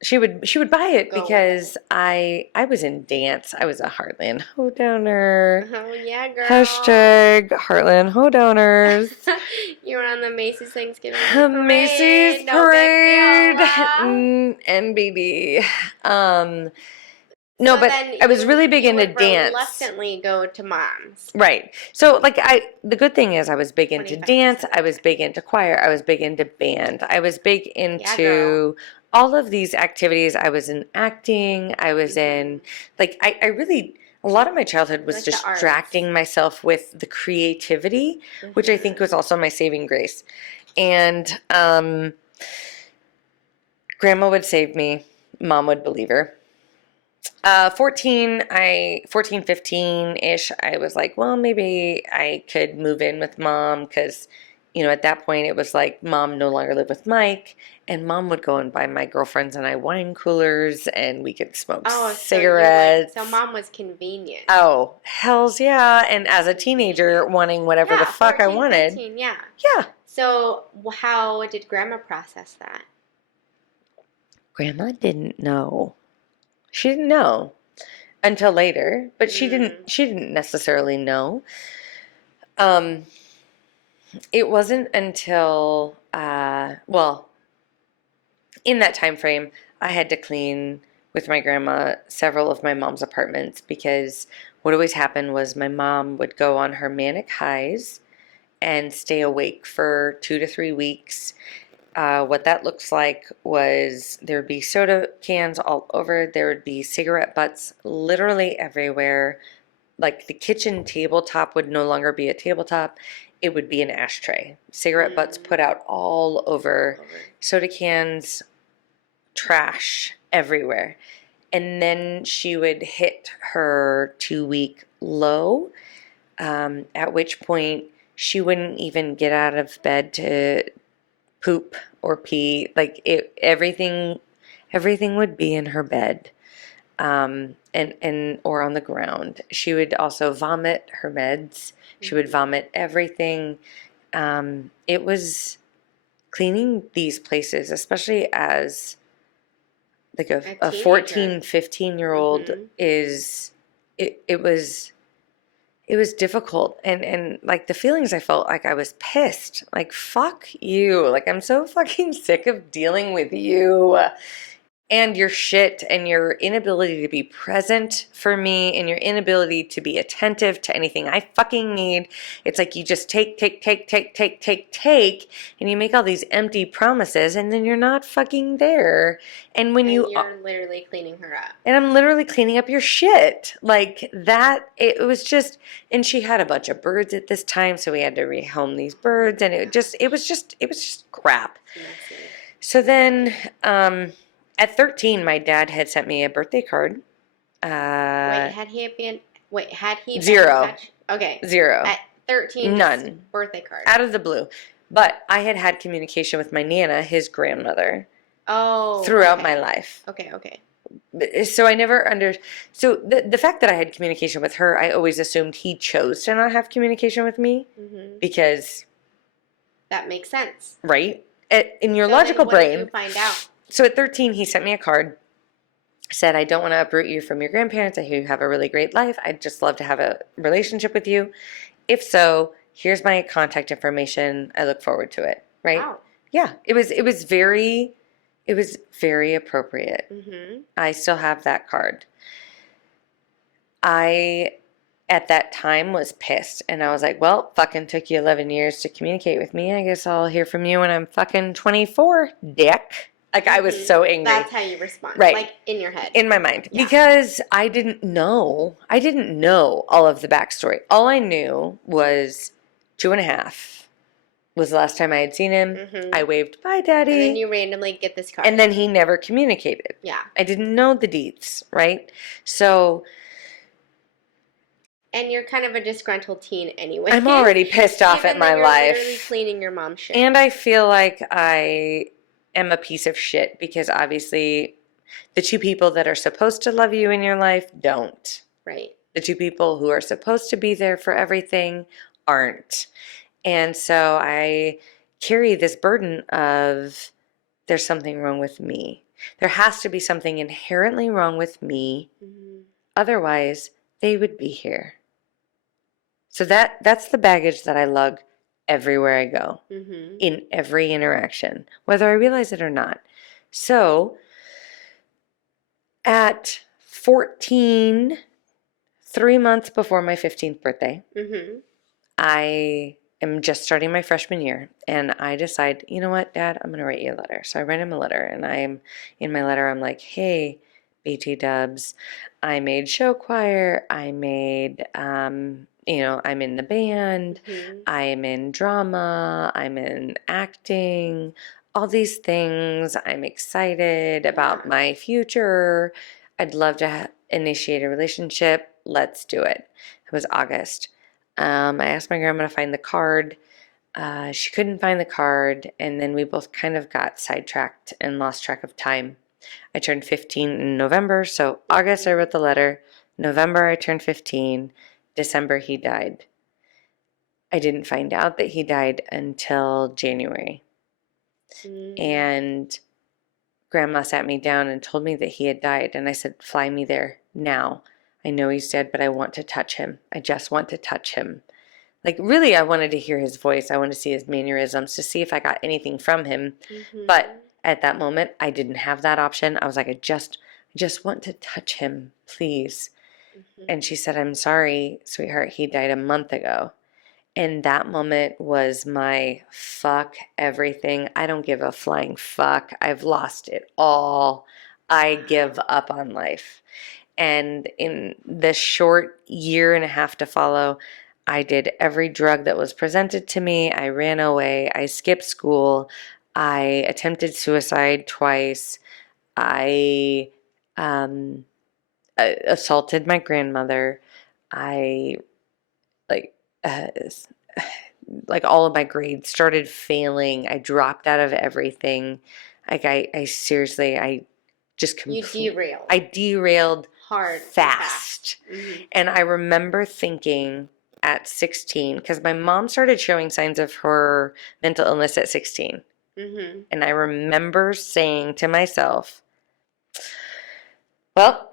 She would buy it Go with because I was in dance. I was a Heartland Hoedowner. Oh yeah, girl. Hashtag Heartland Hoedowners. You were on the Macy's Thanksgiving Macy's parade. No big deal, Parade. huh? NBD. No, So but then I was really big you into would dance. reluctantly go to mom's. Right. So like the good thing is I was big into 25% dance, I was of big into choir, I was big into band. I was big Yeah, girl. into all of these activities. I was in acting, I was in like I really a lot of my childhood was Like the arts. distracting myself with the creativity, which I think was also my saving grace. And grandma would save me, mom would believe her. 14, 15-ish, I was like, well, maybe I could move in with mom because, at that point it was like mom no longer lived with Mike and mom would go and buy my girlfriends and I wine coolers and we could smoke cigarettes. So mom was convenient. Oh, hells yeah. And as a teenager wanting whatever the fuck 14, I wanted. 15, yeah. Yeah. So how did grandma process that? Grandma didn't know. She didn't know until later, but she didn't necessarily know. It wasn't until in that time frame, I had to clean with my grandma several of my mom's apartments because what always happened was my mom would go on her manic highs and stay awake for 2 to 3 weeks. What that looks like was there would be soda cans all over. There would be cigarette butts literally everywhere. Like the kitchen tabletop would no longer be a tabletop. It would be an ashtray. Cigarette butts put out all over. Soda cans, trash everywhere. And then she would hit her 2-week low, at which point she wouldn't even get out of bed to poop or pee. Like everything would be in her bed, and or on the ground. She would also vomit her meds. She would vomit everything. It was cleaning these places, especially as like a 14, 15-year-old is it was difficult and like the feelings I felt like I was pissed. Like fuck you. Like I'm so fucking sick of dealing with you and your shit and your inability to be present for me and your inability to be attentive to anything I fucking need. It's like you just take, and you make all these empty promises and then you're not fucking there. And when you're literally cleaning her up. And I'm literally cleaning up your shit. Like that, it was just, and she had a bunch of birds at this time, so we had to rehome these birds, and it was just crap. Messy. So then, at 13, my dad had sent me a birthday card. Had he been Zero. in touch? Okay. 0. At 13, none. Birthday card. Out of the blue. But I had communication with my Nana, his grandmother. Oh. Throughout my life. Okay. So I never so the fact that I had communication with her, I always assumed he chose to not have communication with me because that makes sense, right? In your logical brain. Did you find out? So at 13, he sent me a card, said, I don't want to uproot you from your grandparents. I hear you have a really great life. I'd just love to have a relationship with you. If so, here's my contact information. I look forward to it. Right? Wow. Yeah. It was very appropriate. I still have that card. I, at that time, was pissed. And I was like, well, fucking took you 11 years to communicate with me. I guess I'll hear from you when I'm fucking 24, dick. Like, I was so angry. That's how you respond. Right. Like, in your head. In my mind. Yeah. Because I didn't know all of the backstory. All I knew was 2.5 was the last time I had seen him. I waved, bye, Daddy. And then you randomly get this card. And then he never communicated. Yeah. I didn't know the deets, right? So. And you're kind of a disgruntled teen anyway. I'm already pissed off at my life. You're literally cleaning your mom's shit. And I feel like I am a piece of shit because obviously the two people that are supposed to love you in your life don't. Right. The two people who are supposed to be there for everything aren't. And so I carry this burden of there's something wrong with me. There has to be something inherently wrong with me. Otherwise, they would be here. So that's the baggage that I lug everywhere I go, in every interaction, whether I realize it or not. So at 14, 3 months before my 15th birthday, I am just starting my freshman year, and I decide, you know what, Dad, I'm going to write you a letter. So I write him a letter, and in my letter, I'm like, hey, BT Dubs, I made show choir, I made, I'm in the band, I'm in drama, I'm in acting, all these things. I'm excited about my future. I'd love to initiate a relationship. Let's do it. It was August. I asked my grandma to find the card. She couldn't find the card, and then we both kind of got sidetracked and lost track of time. I turned 15 in November, so August I wrote the letter. November I turned 15. December he died. I didn't find out that he died until January. And Grandma sat me down and told me that he had died, and I said, fly me there now. I know he's dead, but I want to touch him. I just want to touch him. Like, really, I wanted to hear his voice. I wanted to see his mannerisms to see if I got anything from him. But at that moment, I didn't have that option. I was like, I just want to touch him, please. And she said, I'm sorry, sweetheart. He died a month ago. And that moment was my fuck everything. I don't give a flying fuck. I've lost it all. I give up on life. And in the short year and a half to follow, I did every drug that was presented to me. I ran away. I skipped school. I attempted suicide twice. I assaulted my grandmother. I like like all of my grades started failing. I dropped out of everything. Like I seriously, I just You derailed. I derailed hard, fast. And I remember thinking at 16, because my mom started showing signs of her mental illness at 16. And I remember saying to myself, well,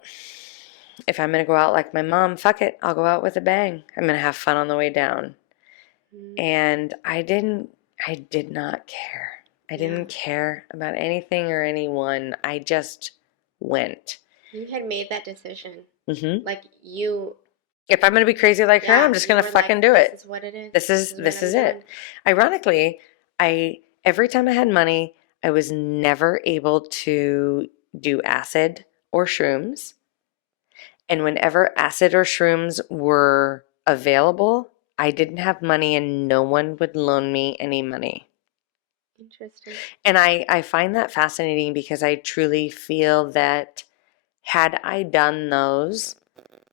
if I'm going to go out like my mom, fuck it, I'll go out with a bang. I'm going to have fun on the way down. And I did not care. I didn't care about anything or anyone. I just went. You had made that decision. Like you. If I'm going to be crazy like her, I'm just going to fucking do it. This is what it is. This is it. Ironically, every time I had money, I was never able to do acid or shrooms. And whenever acid or shrooms were available, I didn't have money and no one would loan me any money. Interesting. And I find that fascinating because I truly feel that had I done those,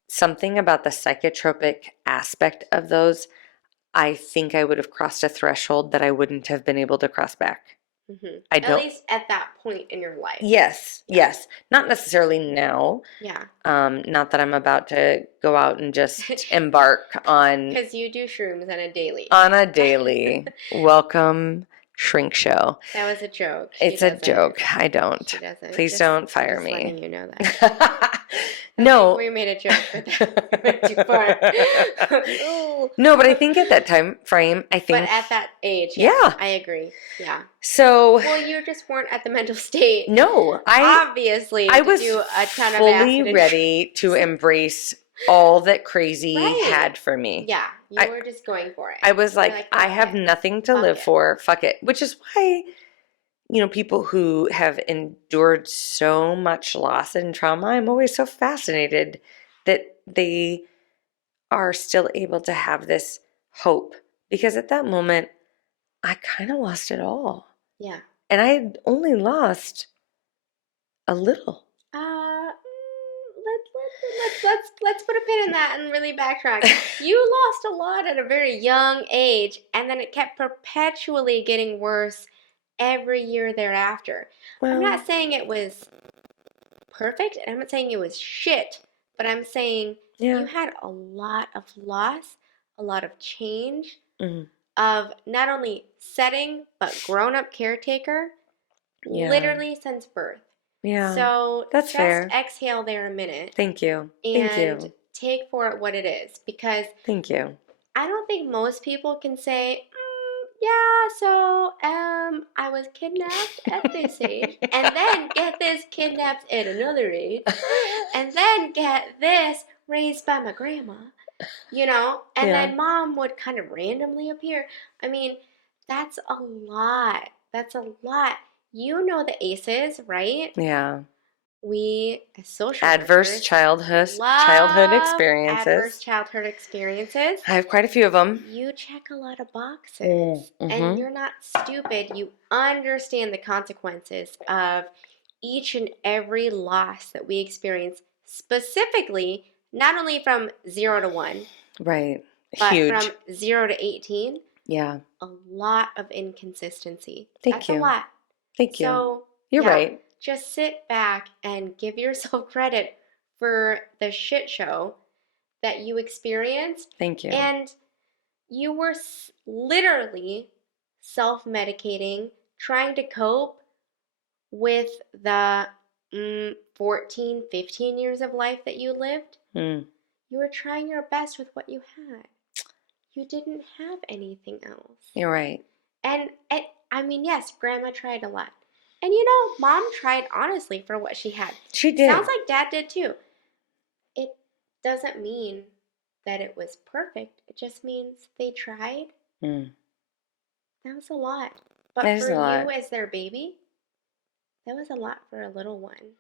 something about the psychotropic aspect of those, I think I would have crossed a threshold that I wouldn't have been able to cross back. At least at that point in your life. Yes. Not necessarily now. Yeah. Not that I'm about to go out and just embark on... Because you do shrooms on a daily. Welcome, Shrink Show. That was a joke. It's a joke. I don't. She doesn't. Please don't fire just me. Letting you know that. No. We made a joke, but that went too far. No, but I think at that time frame, But at that age, yeah. I agree. Yeah. So. Well, you just weren't at the mental state. No, obviously. I was do a ton fully of ready to embrace all that crazy had for me. Yeah, you were just going for it. I was like I have nothing to live for. Fuck it. Which is why, people who have endured so much loss and trauma, I'm always so fascinated that they are still able to have this hope. Because at that moment, I kind of lost it all. Yeah. And I had only lost a little. Let's put a pin in that and really backtrack. You lost a lot at a very young age, and then it kept perpetually getting worse every year thereafter. Well, I'm not saying it was perfect, and I'm not saying it was shit, but I'm saying you had a lot of loss, a lot of change, of not only setting, but grown-up caretaker, literally since birth. Yeah. So That's just fair. exhale there a minute Thank you. Thank and you. take for it what it is, because Thank you. I don't think most people can say, yeah, so I was kidnapped at this age, and then get this kidnapped at another age, and then get this raised by my grandma, and Yeah. then mom would kind of randomly appear. I mean, that's a lot. That's a lot. You know the ACEs, right? Yeah. We, as social Adverse workers, childhood love adverse experiences. childhood experiences. I have quite a few of them. You check a lot of boxes, and Mm-hmm. you're not stupid. You understand the consequences of each and every loss that we experience, specifically, not only from 0 to 1, Right. but from Huge. 0 to 18. Yeah. A lot of inconsistency. Thank That's a you. lot. Thank you. So, You're yeah, right. just sit back and give yourself credit for the shit show that you experienced. Thank you. And you were literally self medicating, trying to cope with the 14, 15 years of life that you lived. Mm. You were trying your best with what you had. You didn't have anything else. You're right. And I mean, yes, grandma tried a lot. And mom tried honestly for what she had. She did. Sounds like dad did too. It doesn't mean that it was perfect. It just means they tried. Mm. That was a lot. But It is for a you lot. as their baby, that was a lot for a little one.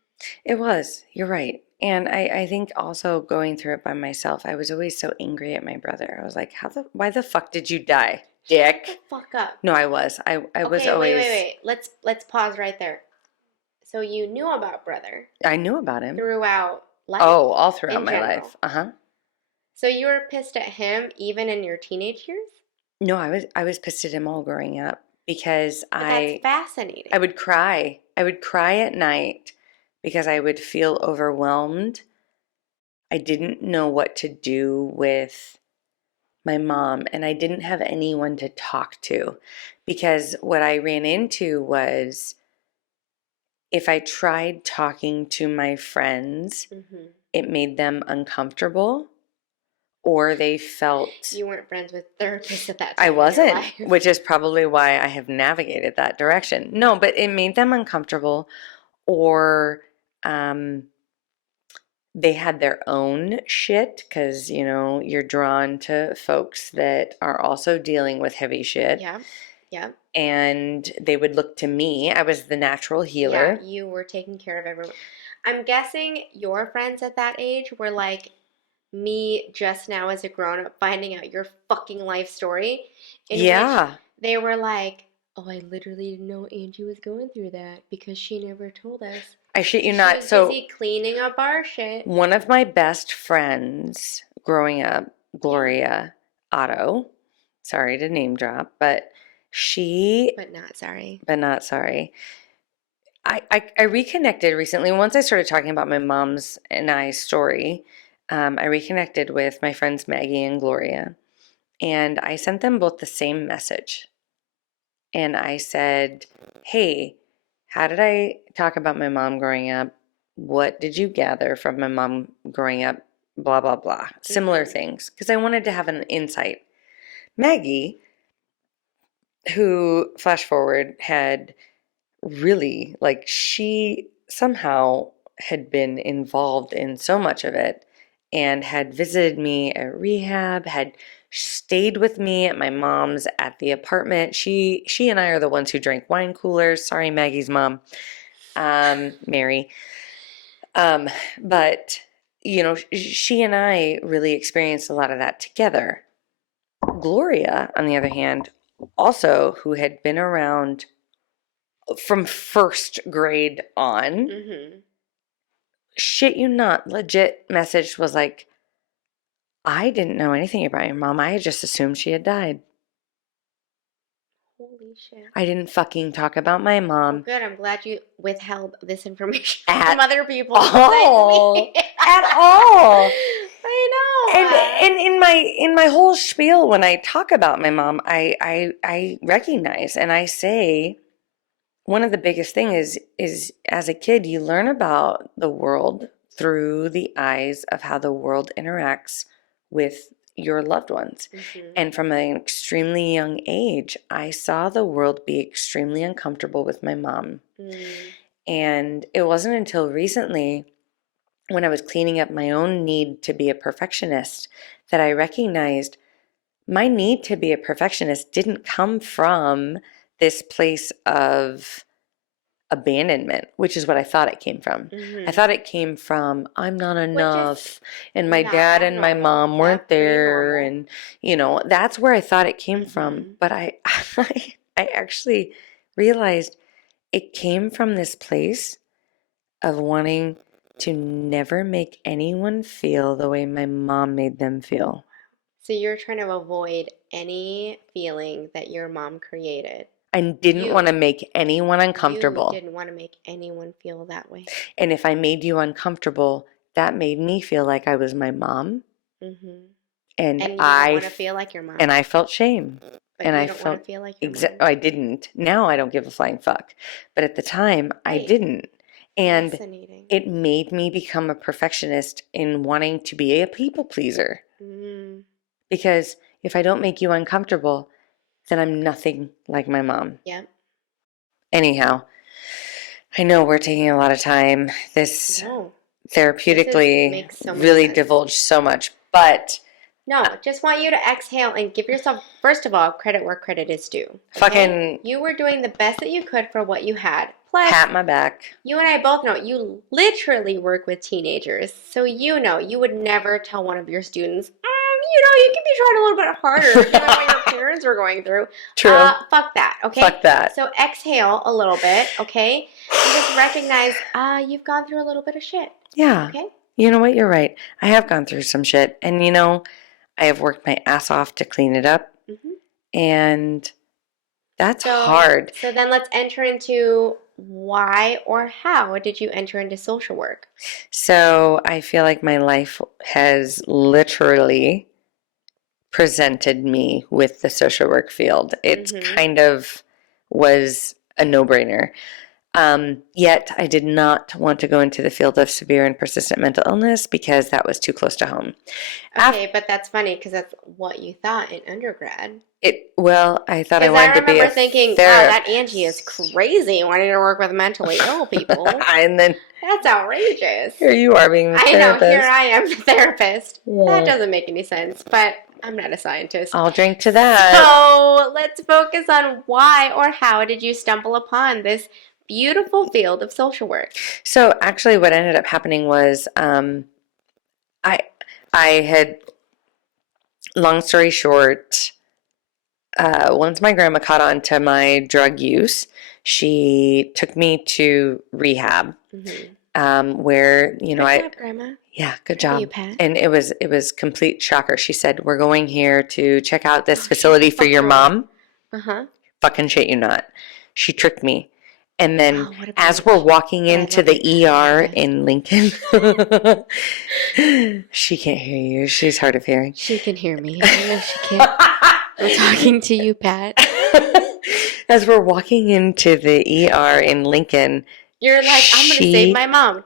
It was. You're right. And I think also going through it by myself, I was always so angry at my brother. I was like, why the fuck did you die, dick? Shut the fuck up. No, I was. I was Okay, always. wait. Let's pause right there. So you knew about brother I knew about him. throughout life? Oh, all throughout in my general. life. Uh-huh. So you were pissed at him even in your teenage years? No, I was pissed at him all growing up because But that's fascinating. I would cry. I would cry at night because I would feel overwhelmed. I didn't know what to do with my mom, and I didn't have anyone to talk to because what I ran into was if I tried talking to my friends, it made them uncomfortable or they felt... You weren't friends with therapists at that time. I wasn't, in your life. which is probably why I have navigated that direction. No, but it made them uncomfortable or they had their own shit because, you're drawn to folks that are also dealing with heavy shit. Yeah. And they would look to me. I was the natural healer. Yeah, you were taking care of everyone. I'm guessing your friends at that age were like me just now as a grown-up finding out your fucking life story. In which they were like, oh, I literally didn't know Angee was going through that because she never told us. I shit you She not. was busy cleaning up our shit. One of my best friends growing up, Gloria Otto, sorry to name drop, but not sorry. I reconnected recently. Once I started talking about my mom's and I's story, I reconnected with my friends Maggie and Gloria, and I sent them both the same message. And I said, hey, how did I talk about my mom growing up? What did you gather from my mom growing up? Blah, blah, blah. Similar things. Because I wanted to have an insight. Maggie, who, flash forward, had really, she somehow had been involved in so much of it and had visited me at rehab, had stayed with me at my mom's at the apartment. She and I are the ones who drank wine coolers. Sorry, Maggie's mom, Mary. But, she and I really experienced a lot of that together. Gloria, on the other hand, also who had been around from first grade on, shit you not, legit message was like, I didn't know anything about your mom. I had just assumed she had died. Holy shit. I didn't fucking talk about my mom. Oh, good. I'm glad you withheld this information At from other people. all. At all. I know. And in my whole spiel, when I talk about my mom, I recognize and I say, one of the biggest things is as a kid, you learn about the world through the eyes of how the world interacts with your loved ones. Mm-hmm. And from an extremely young age, I saw the world be extremely uncomfortable with my mom. Mm. And it wasn't until recently, when I was cleaning up my own need to be a perfectionist, that I recognized my need to be a perfectionist didn't come from this place of abandonment, which is what I thought it came from. Mm-hmm. I thought it came from I'm not Which is enough, and my not dad and my abnormal. mom weren't That's pretty there, normal. and that's where I thought it came from. Mm-hmm. But I actually realized it came from this place of wanting to never make anyone feel the way my mom made them feel. So you're trying to avoid any feeling that your mom created. I didn't want to make anyone You uncomfortable. didn't want to make anyone feel that way. And if I made you uncomfortable, that made me feel like I was my mom. Mm-hmm. And And you don't want to feel like your mom. and I felt shame. But and you I don't felt want to feel like your mom. I didn't. Now I don't give a flying fuck. But at the time, I Right. didn't. And Fascinating. it made me become a perfectionist in wanting to be a people pleaser. Mm. Because if I don't make you uncomfortable, then I'm nothing like my mom. Yep. Anyhow, I know we're taking a lot of time. This No. therapeutically makes so much really sense. divulged so much, but No, just want you to exhale and give yourself, first of all, credit where credit is due. Okay? fucking You were doing the best that you could for what you had. Plus, pat my back. you and I both know you literally work with teenagers. So you know you would never tell one of your students, you could be trying a little bit harder given what your parents were going through. True. Fuck that, okay? Fuck that. So exhale a little bit, okay? And just recognize you've gone through a little bit of shit. Yeah. Okay? You know what? You're right. I have gone through some shit. And I have worked my ass off to clean it up. Mm-hmm. And that's hard. So then let's enter into why or how did you enter into social work? So I feel like my life has literally presented me with the social work field. It's kind of was a no-brainer. Yet I did not want to go into the field of severe and persistent mental illness because that was too close to home. Okay, but that's funny because that's what you thought in undergrad. I thought I wanted to be a remember thinking, wow, that Angee is crazy wanting to work with mentally ill people. And then That's outrageous. here you are being the therapist. I know, here I am, the therapist. Yeah. That doesn't make any sense, but I'm not a scientist. I'll drink to that. So let's focus on why or how did you stumble upon this beautiful field of social work? So actually what ended up happening was I had, long story short, once my grandma caught on to my drug use, she took me to rehab, where, Good job, Grandma. Yeah, good How are job. you, Pat? And it was complete shocker. She said, "We're going here to check out this facility for your mom." Uh-huh. Fucking shit you not. She tricked me. And then Oh, what a as bitch. we're walking into love the you, ER Pat. in Lincoln, she can't hear you. She's hard of hearing. She can hear me. I know she can. I'm talking to you, Pat. As we're walking into the ER in Lincoln, You're like, I'm going to save my mom.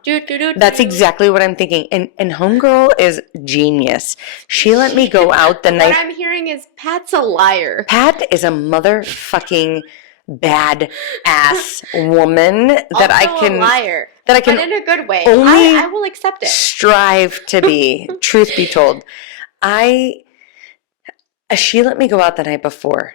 That's exactly what I'm thinking. And homegirl is genius. She let me go out the night. What I'm hearing is Pat's a liar. Pat is a motherfucking bad ass woman that Also I can a liar, that I can but in a good way. only I will accept it. strive to be. Truth be told, she let me go out the night before.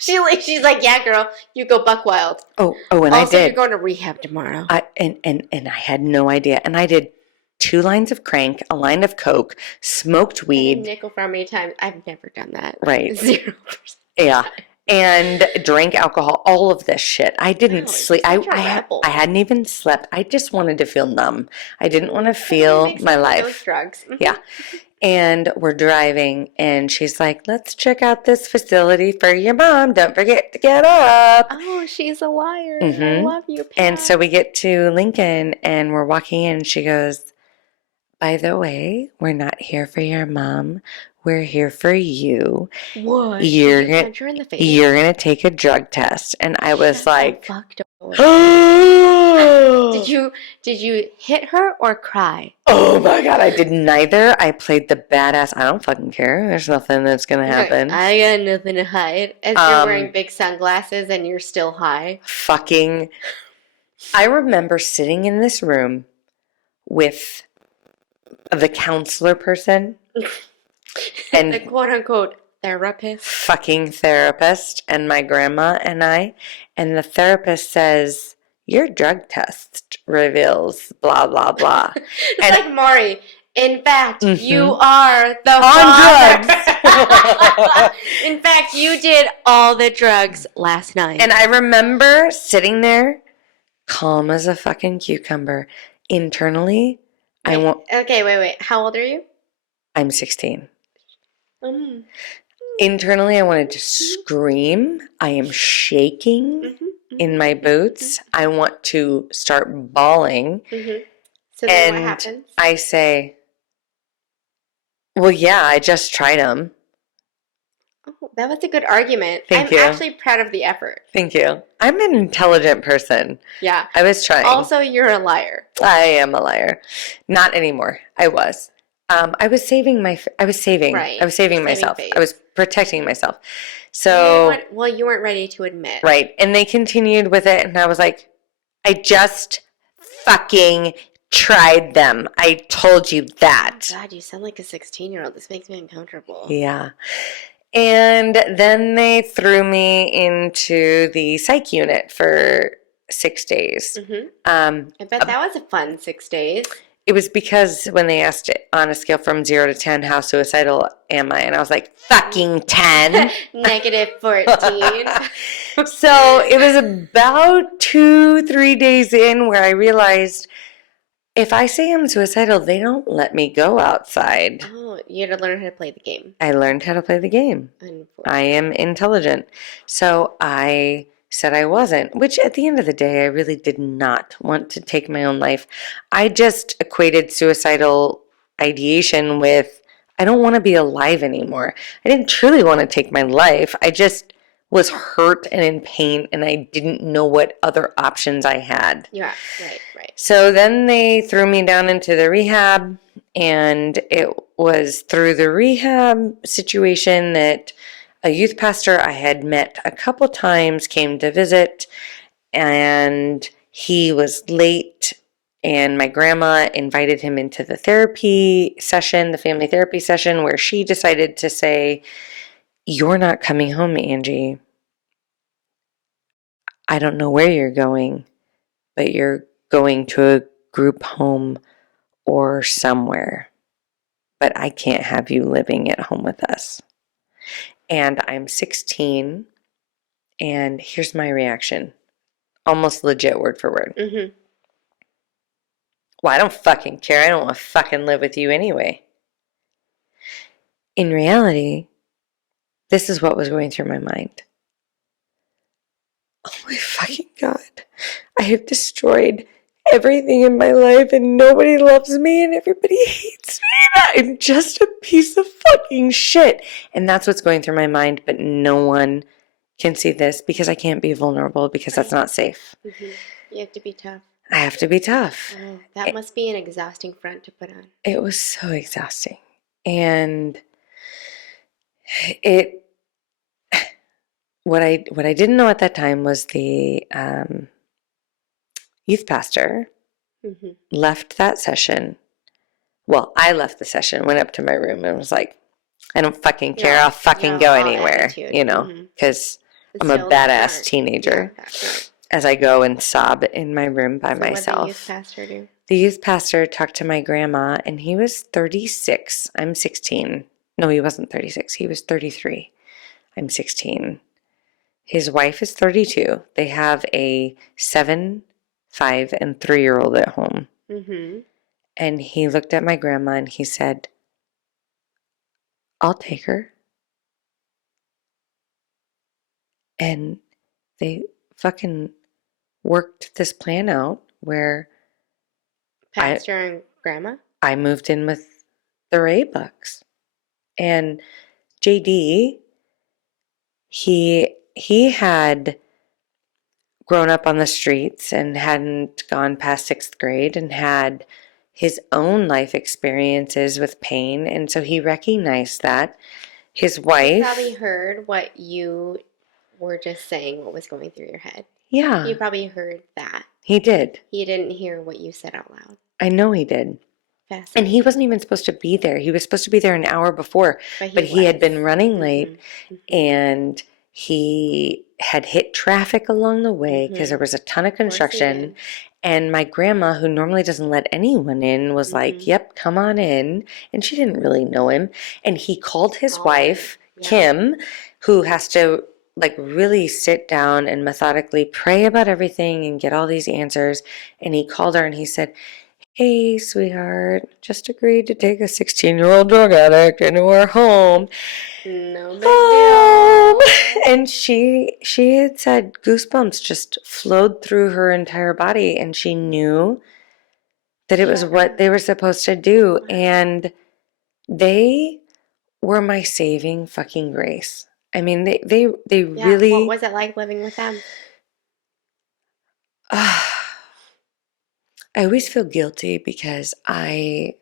She's like, yeah, girl, you go buck wild. And also, I did. You're going to rehab tomorrow. And I had no idea. And I did 2 lines of crank, a line of coke, smoked weed. Nickel for how many times? I've never done that. Right. 0%. Yeah. And drank alcohol, all of this shit. I didn't Wow, sleep. you're such a rebel. I hadn't even slept. I just wanted to feel numb. I didn't want to feel my life. Those drugs. Yeah. And we're driving, and she's like, "Let's check out this facility for your mom. Don't forget to get up." Oh, she's a liar. I love you, Pat. And so we get to Lincoln, and we're walking in, and she goes, "By the way, we're not here for your mom. we're here for you. What? You're Did you gonna punch her in the face? you're gonna take a drug test. And I was Shut like, the fuck door. oh Did you hit her or cry? my God, I did neither. I played the badass. I don't fucking care. There's nothing that's gonna happen. I got nothing to hide. As you're wearing big sunglasses and you're still high. Fucking. I remember sitting in this room with the counselor person and the quote unquote therapist. fucking therapist and my grandma and I. And the therapist says, your drug test reveals blah, blah, blah. It's and like Maury. In fact, Mhm. you are the on father. drugs. In fact, you did all the drugs last night. And I remember sitting there, calm as a fucking cucumber. Internally, wait. How old are you? I'm 16. Internally, I wanted to scream. I am shaking in my boots. I want to start bawling. So then what happens? I say, well, yeah, I just tried them. Oh, that was a good argument. Thank you. I'm actually proud of the effort. Thank you. I'm an intelligent person. Yeah. I was trying. Also, you're a liar. I am a liar. Not anymore. I was. I was saving myself. Face. I was protecting myself. So you weren't ready to admit. Right. And they continued with it, and I was like, I just fucking tried them. I told you that. Oh God, you sound like a 16-year-old. This makes me uncomfortable. Yeah. And then they threw me into the psych unit for 6 days. I bet that was a fun 6 days. It was because when they asked it on a scale from 0 to 10, how suicidal am I? And I was like, fucking 10. Negative 14. So it was about 2-3 days in where I realized if I say I'm suicidal, they don't let me go outside. Oh, you had to learn how to play the game. I learned how to play the game. I am intelligent. So I said I wasn't, which at the end of the day, I really did not want to take my own life. I just equated suicidal ideation with, I don't want to be alive anymore. I didn't truly want to take my life. I just was hurt and in pain, and I didn't know what other options I had. Yeah, right. So then they threw me down into the rehab, and it was through the rehab situation that a youth pastor I had met a couple times came to visit, and he was late, and my grandma invited him into the therapy session, the family therapy session, where she decided to say, you're not coming home, Angee. I don't know where you're going, but you're going to a group home or somewhere. But I can't have you living at home with us. And I'm 16, and here's my reaction. Almost legit word for word. Well, I don't fucking care. I don't want to fucking live with you anyway. In reality, this is what was going through my mind. Oh my fucking God. I have destroyed everything in my life, and nobody loves me, and everybody hates me, and I'm just a piece of fucking shit. And that's what's going through my mind, but no one can see this because I can't be vulnerable because that's not safe. You have to be tough. I have to be tough. Oh, that must be an exhausting front to put on. It was so exhausting. And what I didn't know at that time was the youth pastor left that session. Well, I left the session, went up to my room and was like, I don't fucking care. I'll fucking go anywhere, because I'm a badass teenager. As I go and sob in my room by myself. What did the youth pastor do? The youth pastor talked to my grandma, and he was 36. I'm 16. No, he wasn't 36. He was 33. I'm 16. His wife is 32. They have a 7, 5, and 3-year-old at home. And he looked at my grandma and he said, I'll take her. And they fucking worked this plan out where Pastor and grandma? I moved in with the Ray Bucks. And JD, he had grown up on the streets and hadn't gone past 6th grade and had his own life experiences with pain, and so he recognized that. His He wife, probably heard what you were just saying, what was going through your head. yeah, He probably heard that. he did. He didn't hear what you said out loud. I know he did. And he wasn't even supposed to be there. He was supposed to be there an hour before, but he had been running late, and he had hit traffic along the way because there was a ton of construction. And my grandma, who normally doesn't let anyone in, was like, yep, come on in. And she didn't really know him. And he called his wife, Kim, who has to like really sit down and methodically pray about everything and get all these answers. And he called her and he said, hey, sweetheart, just agreed to take a 16-year-old drug addict into our home. No big deal. And she had said goosebumps just flowed through her entire body, and she knew that it was what they were supposed to do. And they were my saving fucking grace. I mean, they really. What was it like living with them? I always feel guilty because I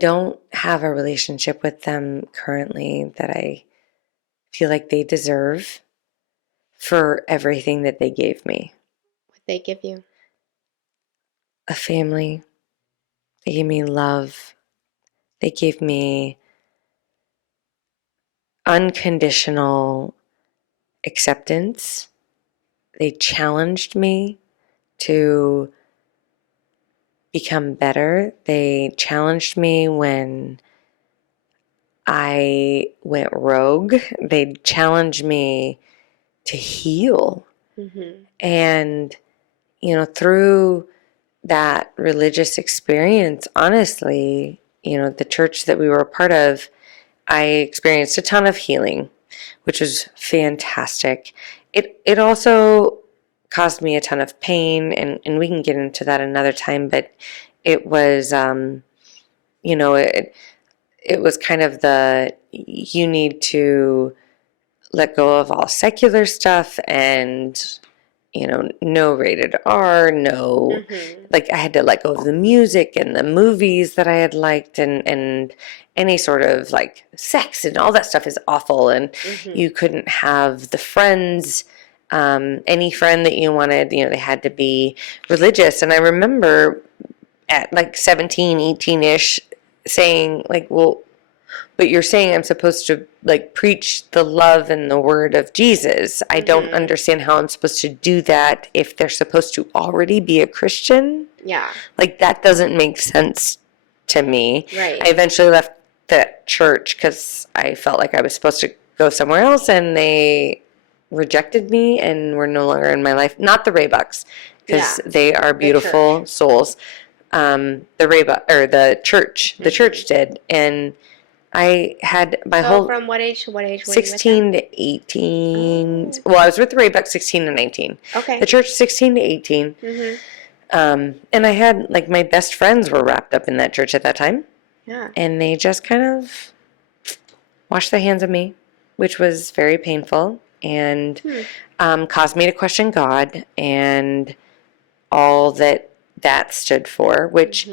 don't have a relationship with them currently that I feel like they deserve for everything that they gave me. What they give you? A family. They gave me love. They gave me unconditional acceptance. They challenged me to become better. They challenged me when I went rogue. They challenged me to heal. And, through that religious experience, honestly, the church that we were a part of, I experienced a ton of healing, which was fantastic. It also caused me a ton of pain, and we can get into that another time, but it was, it was kind of you need to let go of all secular stuff and, no rated R, no, like I had to let go of the music and the movies that I had liked, and any sort of like sex and all that stuff is awful. And you couldn't have the friends, any friend that you wanted, they had to be religious. And I remember at like 17, 18-ish saying like, well, but you're saying I'm supposed to like preach the love and the word of Jesus. I don't understand how I'm supposed to do that if they're supposed to already be a Christian. Yeah. Like that doesn't make sense to me. Right. I eventually left that church because I felt like I was supposed to go somewhere else, and they rejected me and were no longer in my life. Not the Raybucks, because they are beautiful souls. The church, the church did. And I had my whole... from what age to what age were 16 to 18. Oh. Well, I was with the Raybucks 16 and 19. Okay. The church 16 to 18. And I had, like, my best friends were wrapped up in that church at that time. Yeah. And they just kind of washed their hands of me, which was very painful, and caused me to question God and all that stood for, which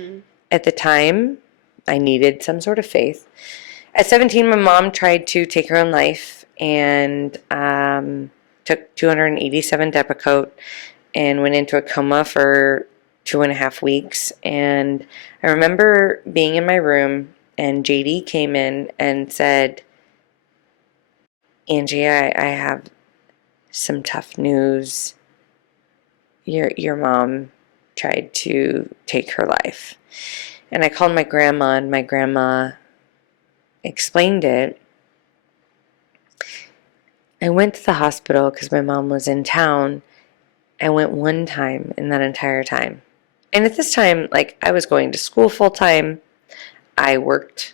at the time I needed some sort of faith. At 17, my mom tried to take her own life and took 287 Depakote and went into a coma for 2.5 weeks. And I remember being in my room, and JD came in and said, Angee, I have some tough news. Your mom tried to take her life. And I called my grandma, and my grandma explained it. I went to the hospital because my mom was in town. I went one time in that entire time. And at this time, like, I was going to school full time. I worked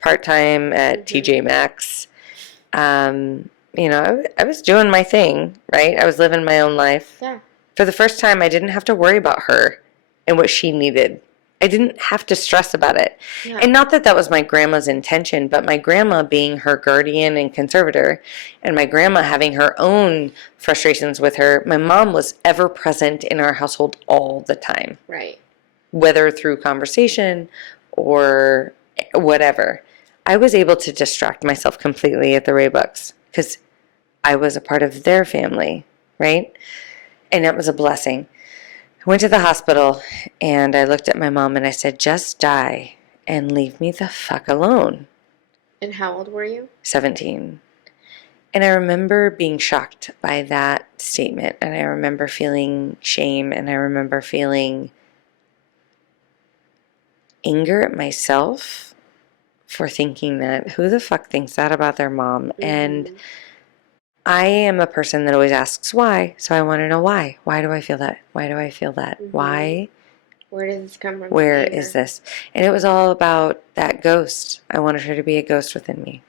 part-time at TJ Maxx. I was doing my thing, right? I was living my own life. Yeah. For the first time, I didn't have to worry about her and what she needed. I didn't have to stress about it. Yeah. And not that that was my grandma's intention, but my grandma being her guardian and conservator, and my grandma having her own frustrations with her, my mom was ever present in our household all the time. Right. Whether through conversation or whatever. I was able to distract myself completely at the Raybooks because I was a part of their family, right? And it was a blessing. I went to the hospital and I looked at my mom and I said, just die and leave me the fuck alone. And how old were you? 17. And I remember being shocked by that statement. And I remember feeling shame. And I remember feeling anger at myself for thinking that, who the fuck thinks that about their mom? Mm-hmm. And I am a person that always asks why, so I want to know why. Why do I feel that? Why do I feel that? Mm-hmm. Why? Where does this come from? Where is this? And it was all about that ghost. I wanted her to be a ghost within me.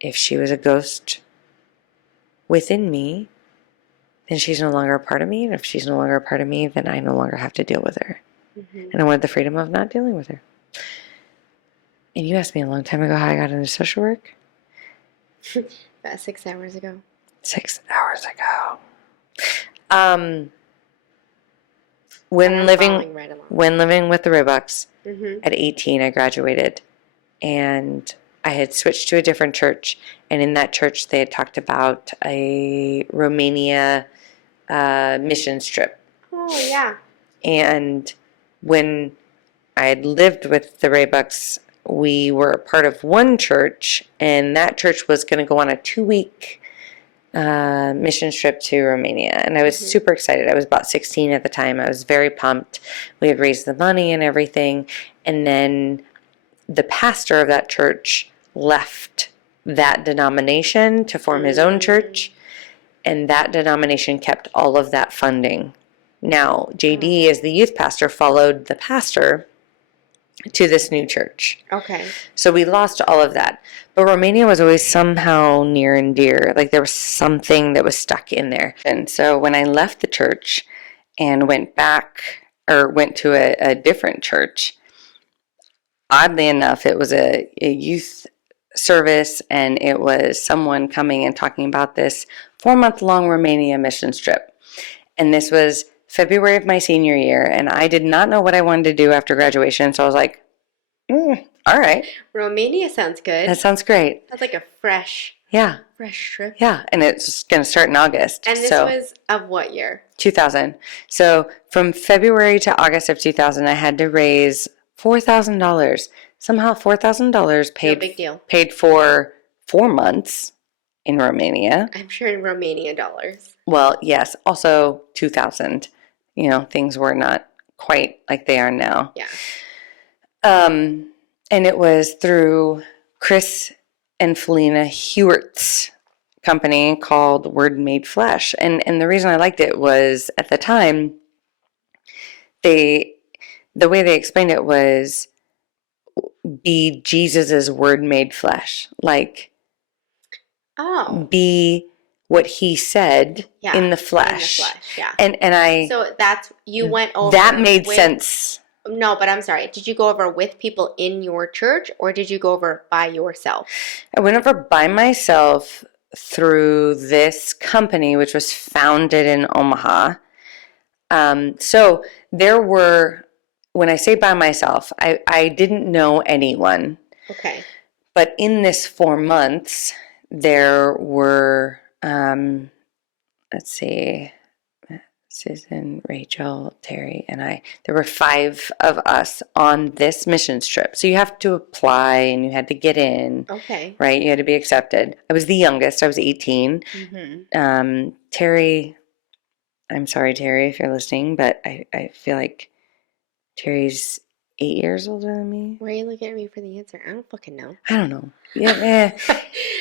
If she was a ghost within me, then she's no longer a part of me. And if she's no longer a part of me, then I no longer have to deal with her. Mm-hmm. And I wanted the freedom of not dealing with her. And you asked me a long time ago how I got into social work. About 6 hours ago. 6 hours ago. When living with the Roebucks, mm-hmm. at 18, I graduated, and I had switched to a different church. And in that church, they had talked about a Romania mission trip. Oh yeah. And when I had lived with the Roebucks, we were a part of one church, and that church was going to go on a 2-week mission trip to Romania. And I was mm-hmm. super excited. I was about 16 at the time. I was very pumped. We had raised the money and everything. And then the pastor of that church left that denomination to form his own church. And that denomination kept all of that funding. Now, JD, as the youth pastor, followed the pastor to this new church. Okay. So we lost all of that. But Romania was always somehow near and dear. Like there was something that was stuck in there. And so when I left the church and went to a different church, oddly enough, it was a youth service, and it was someone coming and talking about this 4-month-long Romania mission trip. And this was February of my senior year, and I did not know what I wanted to do after graduation, so I was like, all right. Romania sounds good. That sounds great. That's like a fresh trip. Yeah, and it's going to start in August. And this was of what year? 2000. So from February to August of 2000, I had to raise $4,000. Somehow $4,000 No big deal. paid for 4 months in Romania. I'm sure in Romania dollars. Well, yes. Also 2000. Things were not quite like they are now. Yeah. And it was through Chris and Felina Hewitt's company called Word Made Flesh. And the reason I liked it was, at the time, the way they explained it was, be Jesus's Word Made Flesh. Like, be what he said in the flesh. Yeah. And I... So you went over... That made sense. No, but I'm sorry. Did you go over with people in your church, or did you go over by yourself? I went over by myself through this company, which was founded in Omaha. So there were, when I say by myself, I didn't know anyone. Okay. But in this 4 months, there were, let's see, Susan, Rachel, Terry, and I. There were 5 of us on this missions trip. So you have to apply, and you had to get in. Okay. Right? You had to be accepted. I was the youngest. I was 18. Mm-hmm. Terry, I'm sorry, Terry, if you're listening, but I feel like Terry's 8 years older than me. Why are you looking at me for the answer? I don't fucking know. I don't know. Yeah.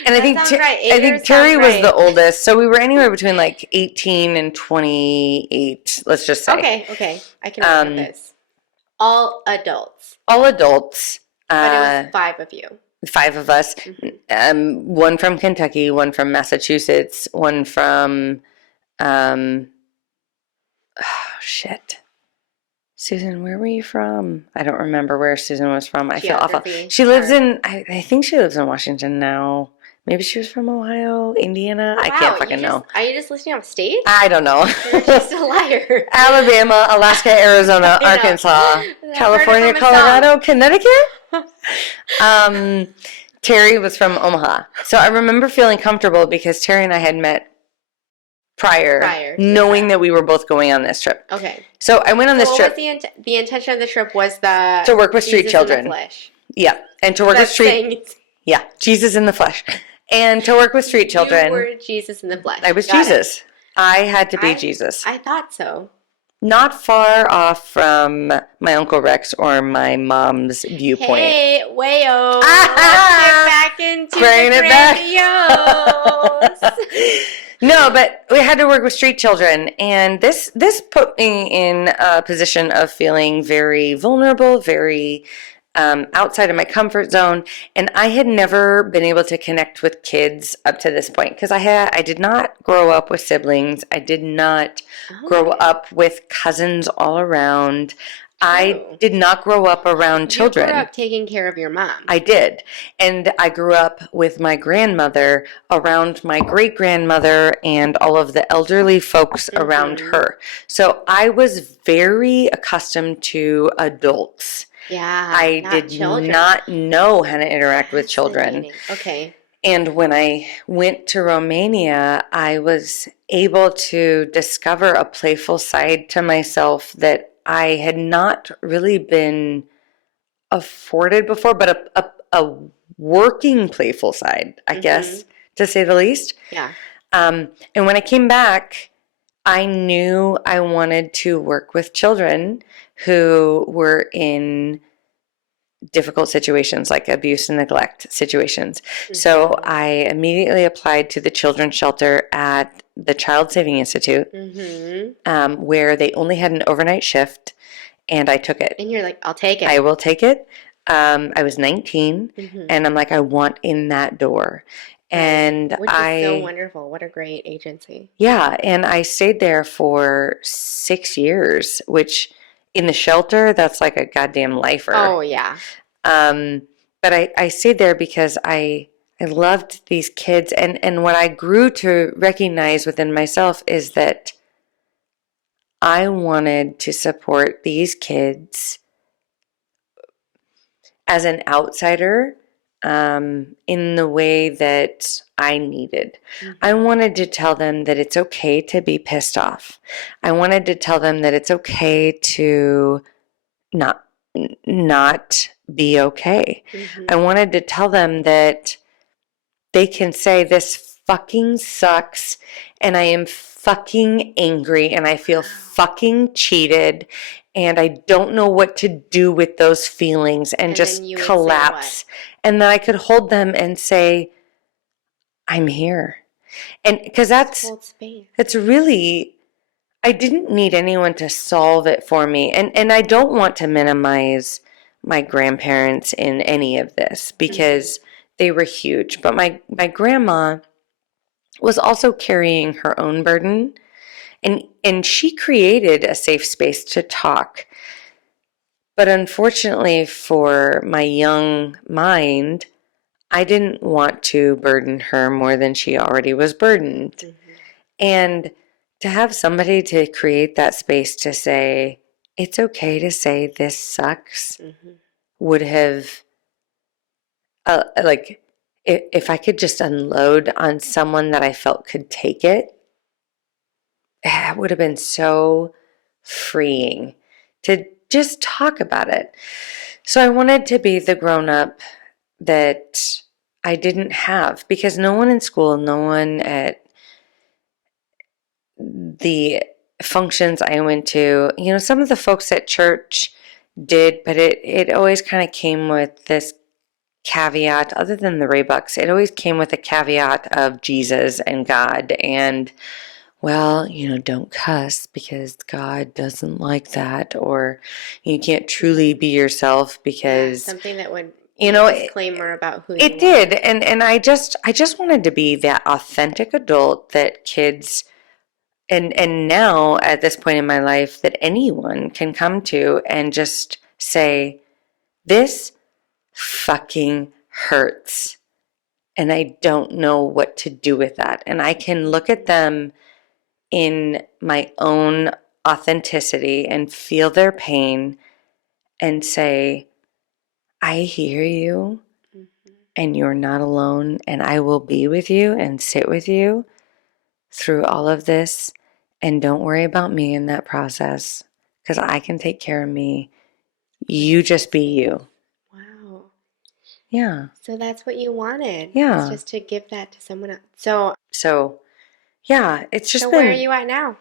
And I think right. Terry was the oldest, so we were anywhere between like 18 and 28. Let's just say. Okay. I can remember this. All adults. All adults. But it was 5 of you. 5 of us. Mm-hmm. One from Kentucky, one from Massachusetts, one from Susan, where were you from? I don't remember where Susan was from. I feel awful. Geography. She lives in, I think she lives in Washington now. Maybe she was from Ohio, Indiana. I can't fucking know. Are you just listing off states? I don't know. You're just a liar. Alabama, Alaska, Arizona, I know. Arkansas, I've California, heard it from a song. Colorado, Connecticut. Terry was from Omaha. So I remember feeling comfortable because Terry and I had met prior knowing that we were both going on this trip. Okay. So I went on this trip. What was the intention of the trip was to work with street children. In the flesh. Yeah, and to work with street. Yeah, Jesus in the flesh, and to work with street children. You were Jesus in the flesh. I was Jesus. I had to be Jesus. I thought so. Not far off from my Uncle Rex or my mom's viewpoint. Hey, wayo. Let's get back into the grandiose. No, but we had to work with street children, and this put me in a position of feeling very vulnerable, very outside of my comfort zone, and I had never been able to connect with kids up to this point because I did not grow up with siblings. I did not grow up with cousins all around. I did not grow up around children. You grew up taking care of your mom. I did. And I grew up with my grandmother around my great-grandmother and all of the elderly folks around her. So I was very accustomed to adults. Yeah, I did not know how to interact with children. Okay. And when I went to Romania, I was able to discover a playful side to myself that I had not really been afforded before, but a working playful side, I guess, to say the least. Yeah. And when I came back, I knew I wanted to work with children who were in difficult situations like abuse and neglect situations. So I immediately applied to the children's shelter at the Child Saving Institute, where they only had an overnight shift, and I took it. And you're like, I'll take it. I will take it. I was 19, and I'm like, I want in that door. And Which is so wonderful. What a great agency. Yeah, and I stayed there for 6 years, which in the shelter, that's like a goddamn lifer. Oh, yeah. But I stayed there because I loved these kids, and what I grew to recognize within myself is that I wanted to support these kids as an outsider in the way that I needed. I wanted to tell them that it's okay to be pissed off. I wanted to tell them that it's okay to not be okay. I wanted to tell them that they can say this fucking sucks and I am fucking angry and I feel fucking cheated and I don't know what to do with those feelings and just collapse. And then I could hold them and say, I'm here. And because that's really, I didn't need anyone to solve it for me. And I don't want to minimize my grandparents in any of this because they were huge. But my grandma was also carrying her own burden. And she created a safe space to talk. But unfortunately for my young mind, I didn't want to burden her more than she already was burdened. And to have somebody to create that space to say, it's okay to say this sucks, would have, if I could just unload on someone that I felt could take it, it would have been so freeing to just talk about it. So I wanted to be the grown-up that I didn't have because no one in school, no one at the functions I went to, some of the folks at church did, but it always kind of came with this caveat, other than the Raybucks, it always came with a caveat of Jesus and God and, well, don't cuss because God doesn't like that, or you can't truly be yourself because something that would disclaimer about who you are. It did, and I just wanted to be that authentic adult that kids and now at this point in my life that anyone can come to and just say, this fucking hurts. And I don't know what to do with that. And I can look at them in my own authenticity and feel their pain and say, I hear you and you're not alone. And I will be with you and sit with you through all of this. And don't worry about me in that process because I can take care of me. You just be you. Wow. Yeah. So that's what you wanted. Yeah. It's just to give that to someone else. So yeah, it's just So been. where are you at now?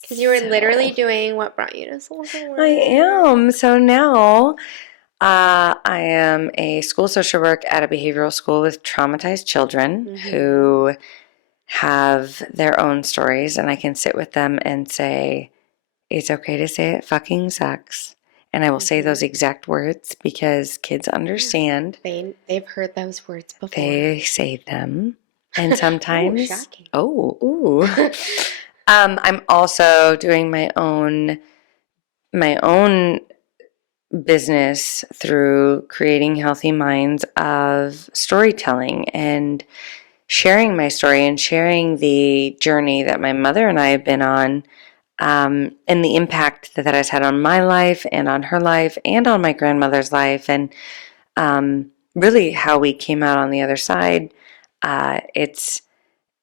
Because you were literally doing what brought you to social work. I am. So now I am a school social work at a behavioral school with traumatized children who have their own stories, and I can sit with them and say, it's okay to say it fucking sucks. And I will say those exact words because kids understand. They've heard those words before. They say them. And sometimes. Ooh, shocking. Ooh. I'm also doing my own business through creating healthy minds of storytelling and sharing my story and sharing the journey that my mother and I have been on, and the impact that has had on my life and on her life and on my grandmother's life, and really how we came out on the other side. It's,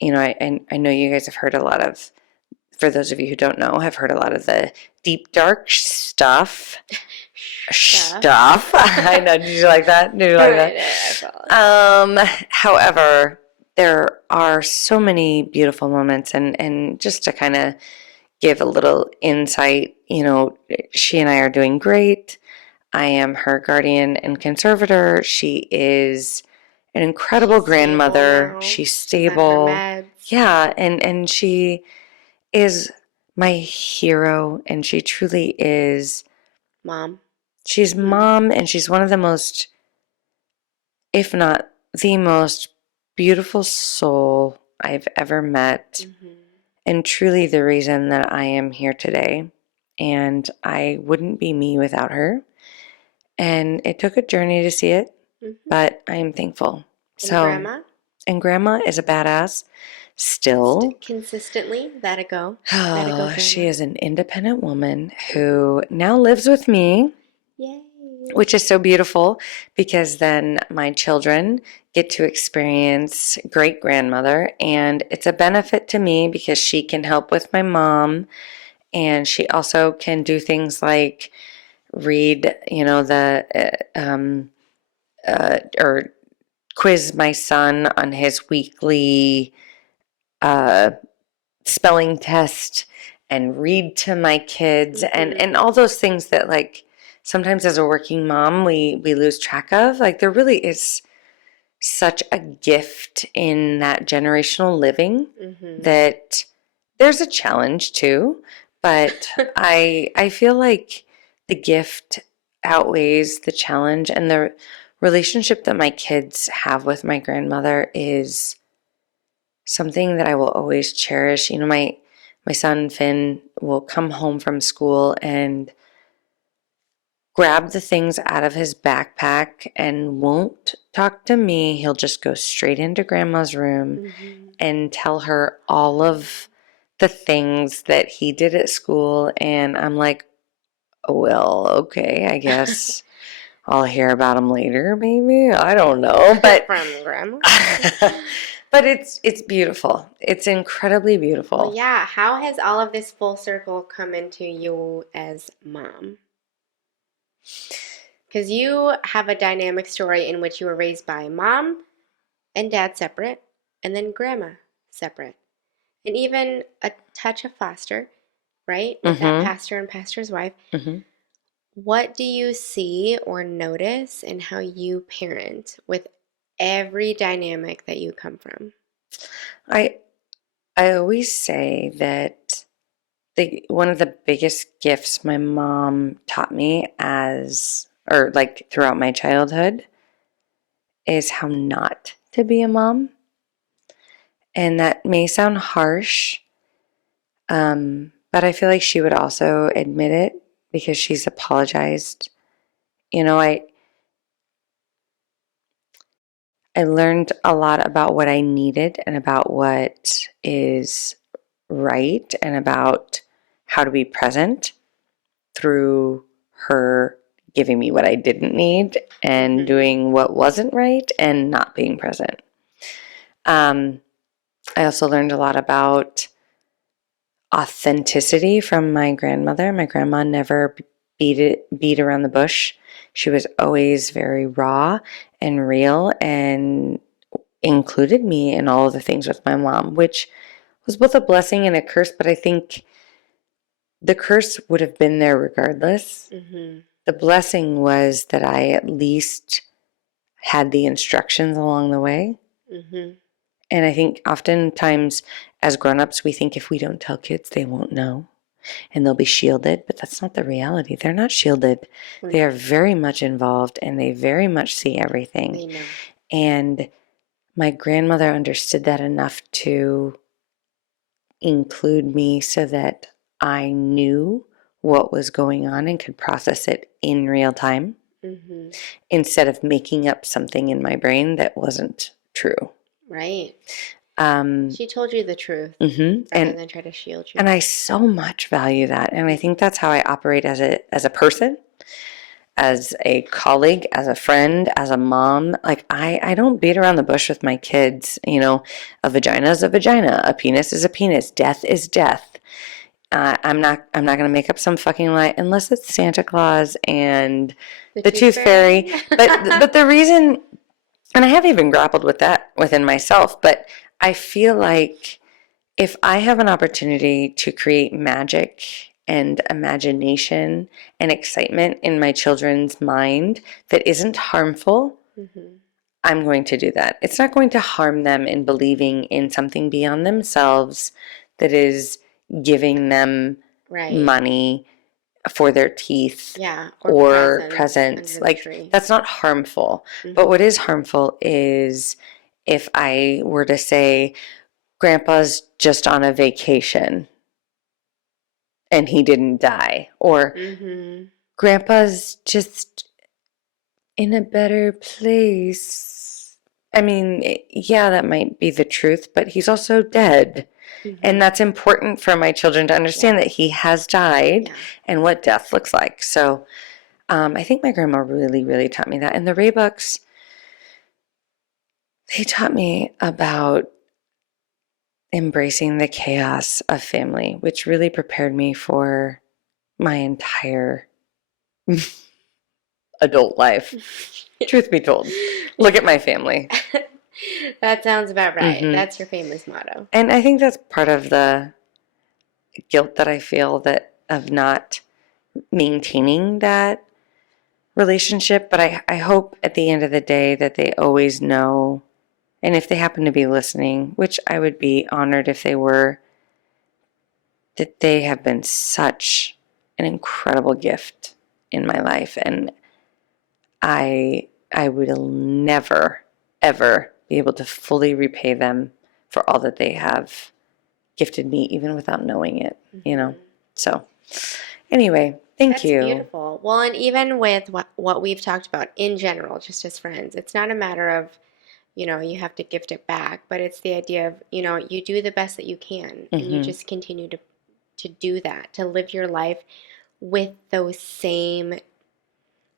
I know you guys have heard a lot of, for those of you who don't know, have heard a lot of the deep, dark stuff. I know. Did you like that? However, there are so many beautiful moments, and just to kind of give a little insight, she and I are doing great. I am her guardian and conservator. She is an incredible grandmother. She's stable. Yeah, and she is my hero, and she truly is Mom. She's mom, and she's one of the most, if not the most beautiful soul I've ever met, and truly the reason that I am here today. And I wouldn't be me without her. And it took a journey to see it, but I am thankful. And Grandma? And Grandma is a badass. Still. Consistently, that a go. She is an independent woman who now lives with me. Yay. Which is so beautiful because then my children get to experience great grandmother, and it's a benefit to me because she can help with my mom, and she also can do things like read, or quiz my son on his weekly spelling test and read to my kids and all those things that, like, sometimes as a working mom we lose track of. Like, there really is such a gift in that generational living that there's a challenge too, but I feel like the gift outweighs the challenge, and the relationship that my kids have with my grandmother is something that I will always cherish. My son Finn will come home from school and grab the things out of his backpack and won't talk to me. He'll just go straight into Grandma's room and tell her all of the things that he did at school. And I'm like, well, okay, I guess I'll hear about him later, maybe. I don't know. But from Grandma. But it's beautiful. It's incredibly beautiful. Well, yeah. How has all of this full circle come into you as mom? Because you have a dynamic story in which you were raised by mom and dad separate, and then grandma separate, and even a touch of foster, right? With that pastor and pastor's wife. What do you see or notice in how you parent with every dynamic that you come from? I always say that one of the biggest gifts my mom taught me throughout my childhood is how not to be a mom. And that may sound harsh, but I feel like she would also admit it because she's apologized. You know, I learned a lot about what I needed and about what is right and about how to be present through her giving me what I didn't need and doing what wasn't right and not being present. I also learned a lot about authenticity from my grandmother. My grandma never beat around the bush. She was always very raw and real and included me in all of the things with my mom, which was both a blessing and a curse, but I think the curse would have been there regardless. The blessing was that I at least had the instructions along the way. And I think oftentimes as grown-ups, we think if we don't tell kids, they won't know and they'll be shielded, but that's not the reality. They're not shielded. They are very much involved and they very much see everything. They know. And my grandmother understood that enough to include me so that I knew what was going on and could process it in real time instead of making up something in my brain that wasn't true. Right. She told you the truth rather than try to shield you. And I so much value that. And I think that's how I operate as a person, as a colleague, as a friend, as a mom. Like I don't beat around the bush with my kids. You know, a vagina is a vagina, a penis is a penis, death is death. I'm not going to make up some fucking lie unless it's Santa Claus and the Tooth Fairy. But the reason, and I have even grappled with that within myself, but I feel like if I have an opportunity to create magic and imagination and excitement in my children's mind that isn't harmful, I'm going to do that. It's not going to harm them in believing in something beyond themselves that is giving them money for their teeth or presents. Like that's not harmful. But what is harmful is if I were to say, Grandpa's just on a vacation and he didn't die, or Grandpa's just in a better place. I mean, yeah, that might be the truth, but he's also dead. And that's important for my children to understand that he has died and what death looks like. So I think my grandma really, really taught me that. And the Raybucks, they taught me about embracing the chaos of family, which really prepared me for my entire adult life. Truth be told, look at my family. That sounds about right. That's your family's motto. And I think that's part of the guilt that I feel that of not maintaining that relationship. But I hope at the end of the day that they always know, and if they happen to be listening, which I would be honored if they were, that they have been such an incredible gift in my life. And I will never, ever be able to fully repay them for all that they have gifted me, even without knowing it, you know? So anyway, thank you. That's beautiful. Well, and even with what we've talked about in general, just as friends, it's not a matter of, you know, you have to gift it back, but it's the idea of, you know, you do the best that you can and you just continue to do that, to live your life with those same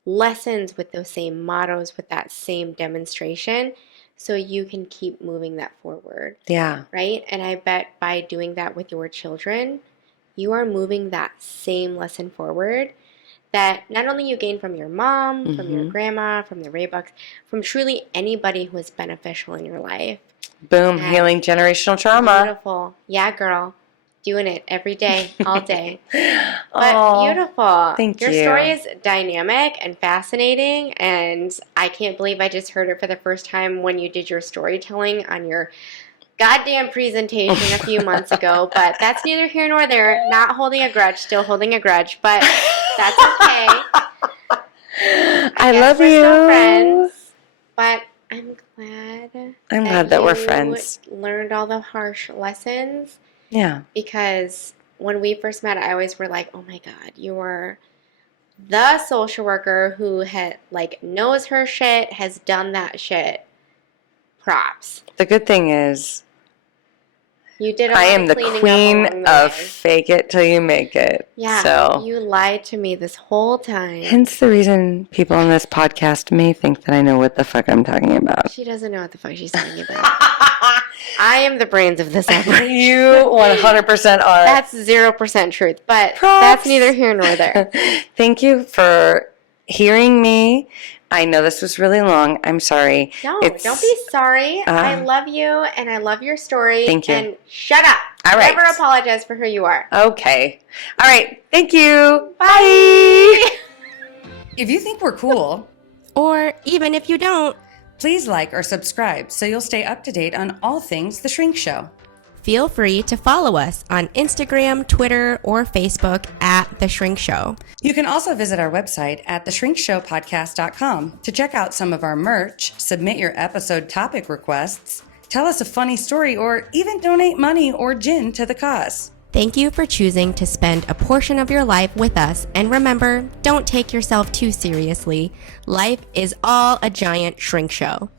lessons, with those same mottos, with that same demonstration, so you can keep moving that forward. Yeah. Right? And I bet by doing that with your children, you are moving that same lesson forward that not only you gain from your mom, from your grandma, from the Raybucks, from truly anybody who is beneficial in your life. Boom, and healing generational trauma. Beautiful. Yeah, girl. Doing it every day, all day. But beautiful. Thank you. Your story is dynamic and fascinating, and I can't believe I just heard it for the first time when you did your storytelling on your goddamn presentation a few months ago. But that's neither here nor there. Not holding a grudge, still holding a grudge, but that's okay. I love you. We're still friends, but I'm glad that we're you friends. learned all the harsh lessons. Yeah. Because when we first met, I always were like, oh my God, you were the social worker who knows her shit, has done that shit. Props. The good thing is, You did a I lot am of the cleaning queen up along the of way. fake it till you make it. Yeah, So, you lied to me this whole time. hence the reason people on this podcast may think that I know what the fuck I'm talking about. She doesn't know what the fuck she's talking about. I am the brains of this operation. You 100% are. That's 0% truth, but Props. that's neither here nor there. Thank you for hearing me. I know this was really long. I'm sorry. No, don't be sorry. I love you, and I love your story. Thank you. And shut up. All right. Never apologize for who you are. Okay. All right. Thank you. Bye. If you think we're cool, Or even if you don't, please like or subscribe so you'll stay up to date on all things The Shrink Show. Feel free to follow us on Instagram, Twitter, or Facebook at The Shrink Show. You can also visit our website at theshrinkshowpodcast.com to check out some of our merch, submit your episode topic requests, tell us a funny story, or even donate money or gin to the cause. Thank you for choosing to spend a portion of your life with us. And remember, don't take yourself too seriously. Life is all a giant shrink show.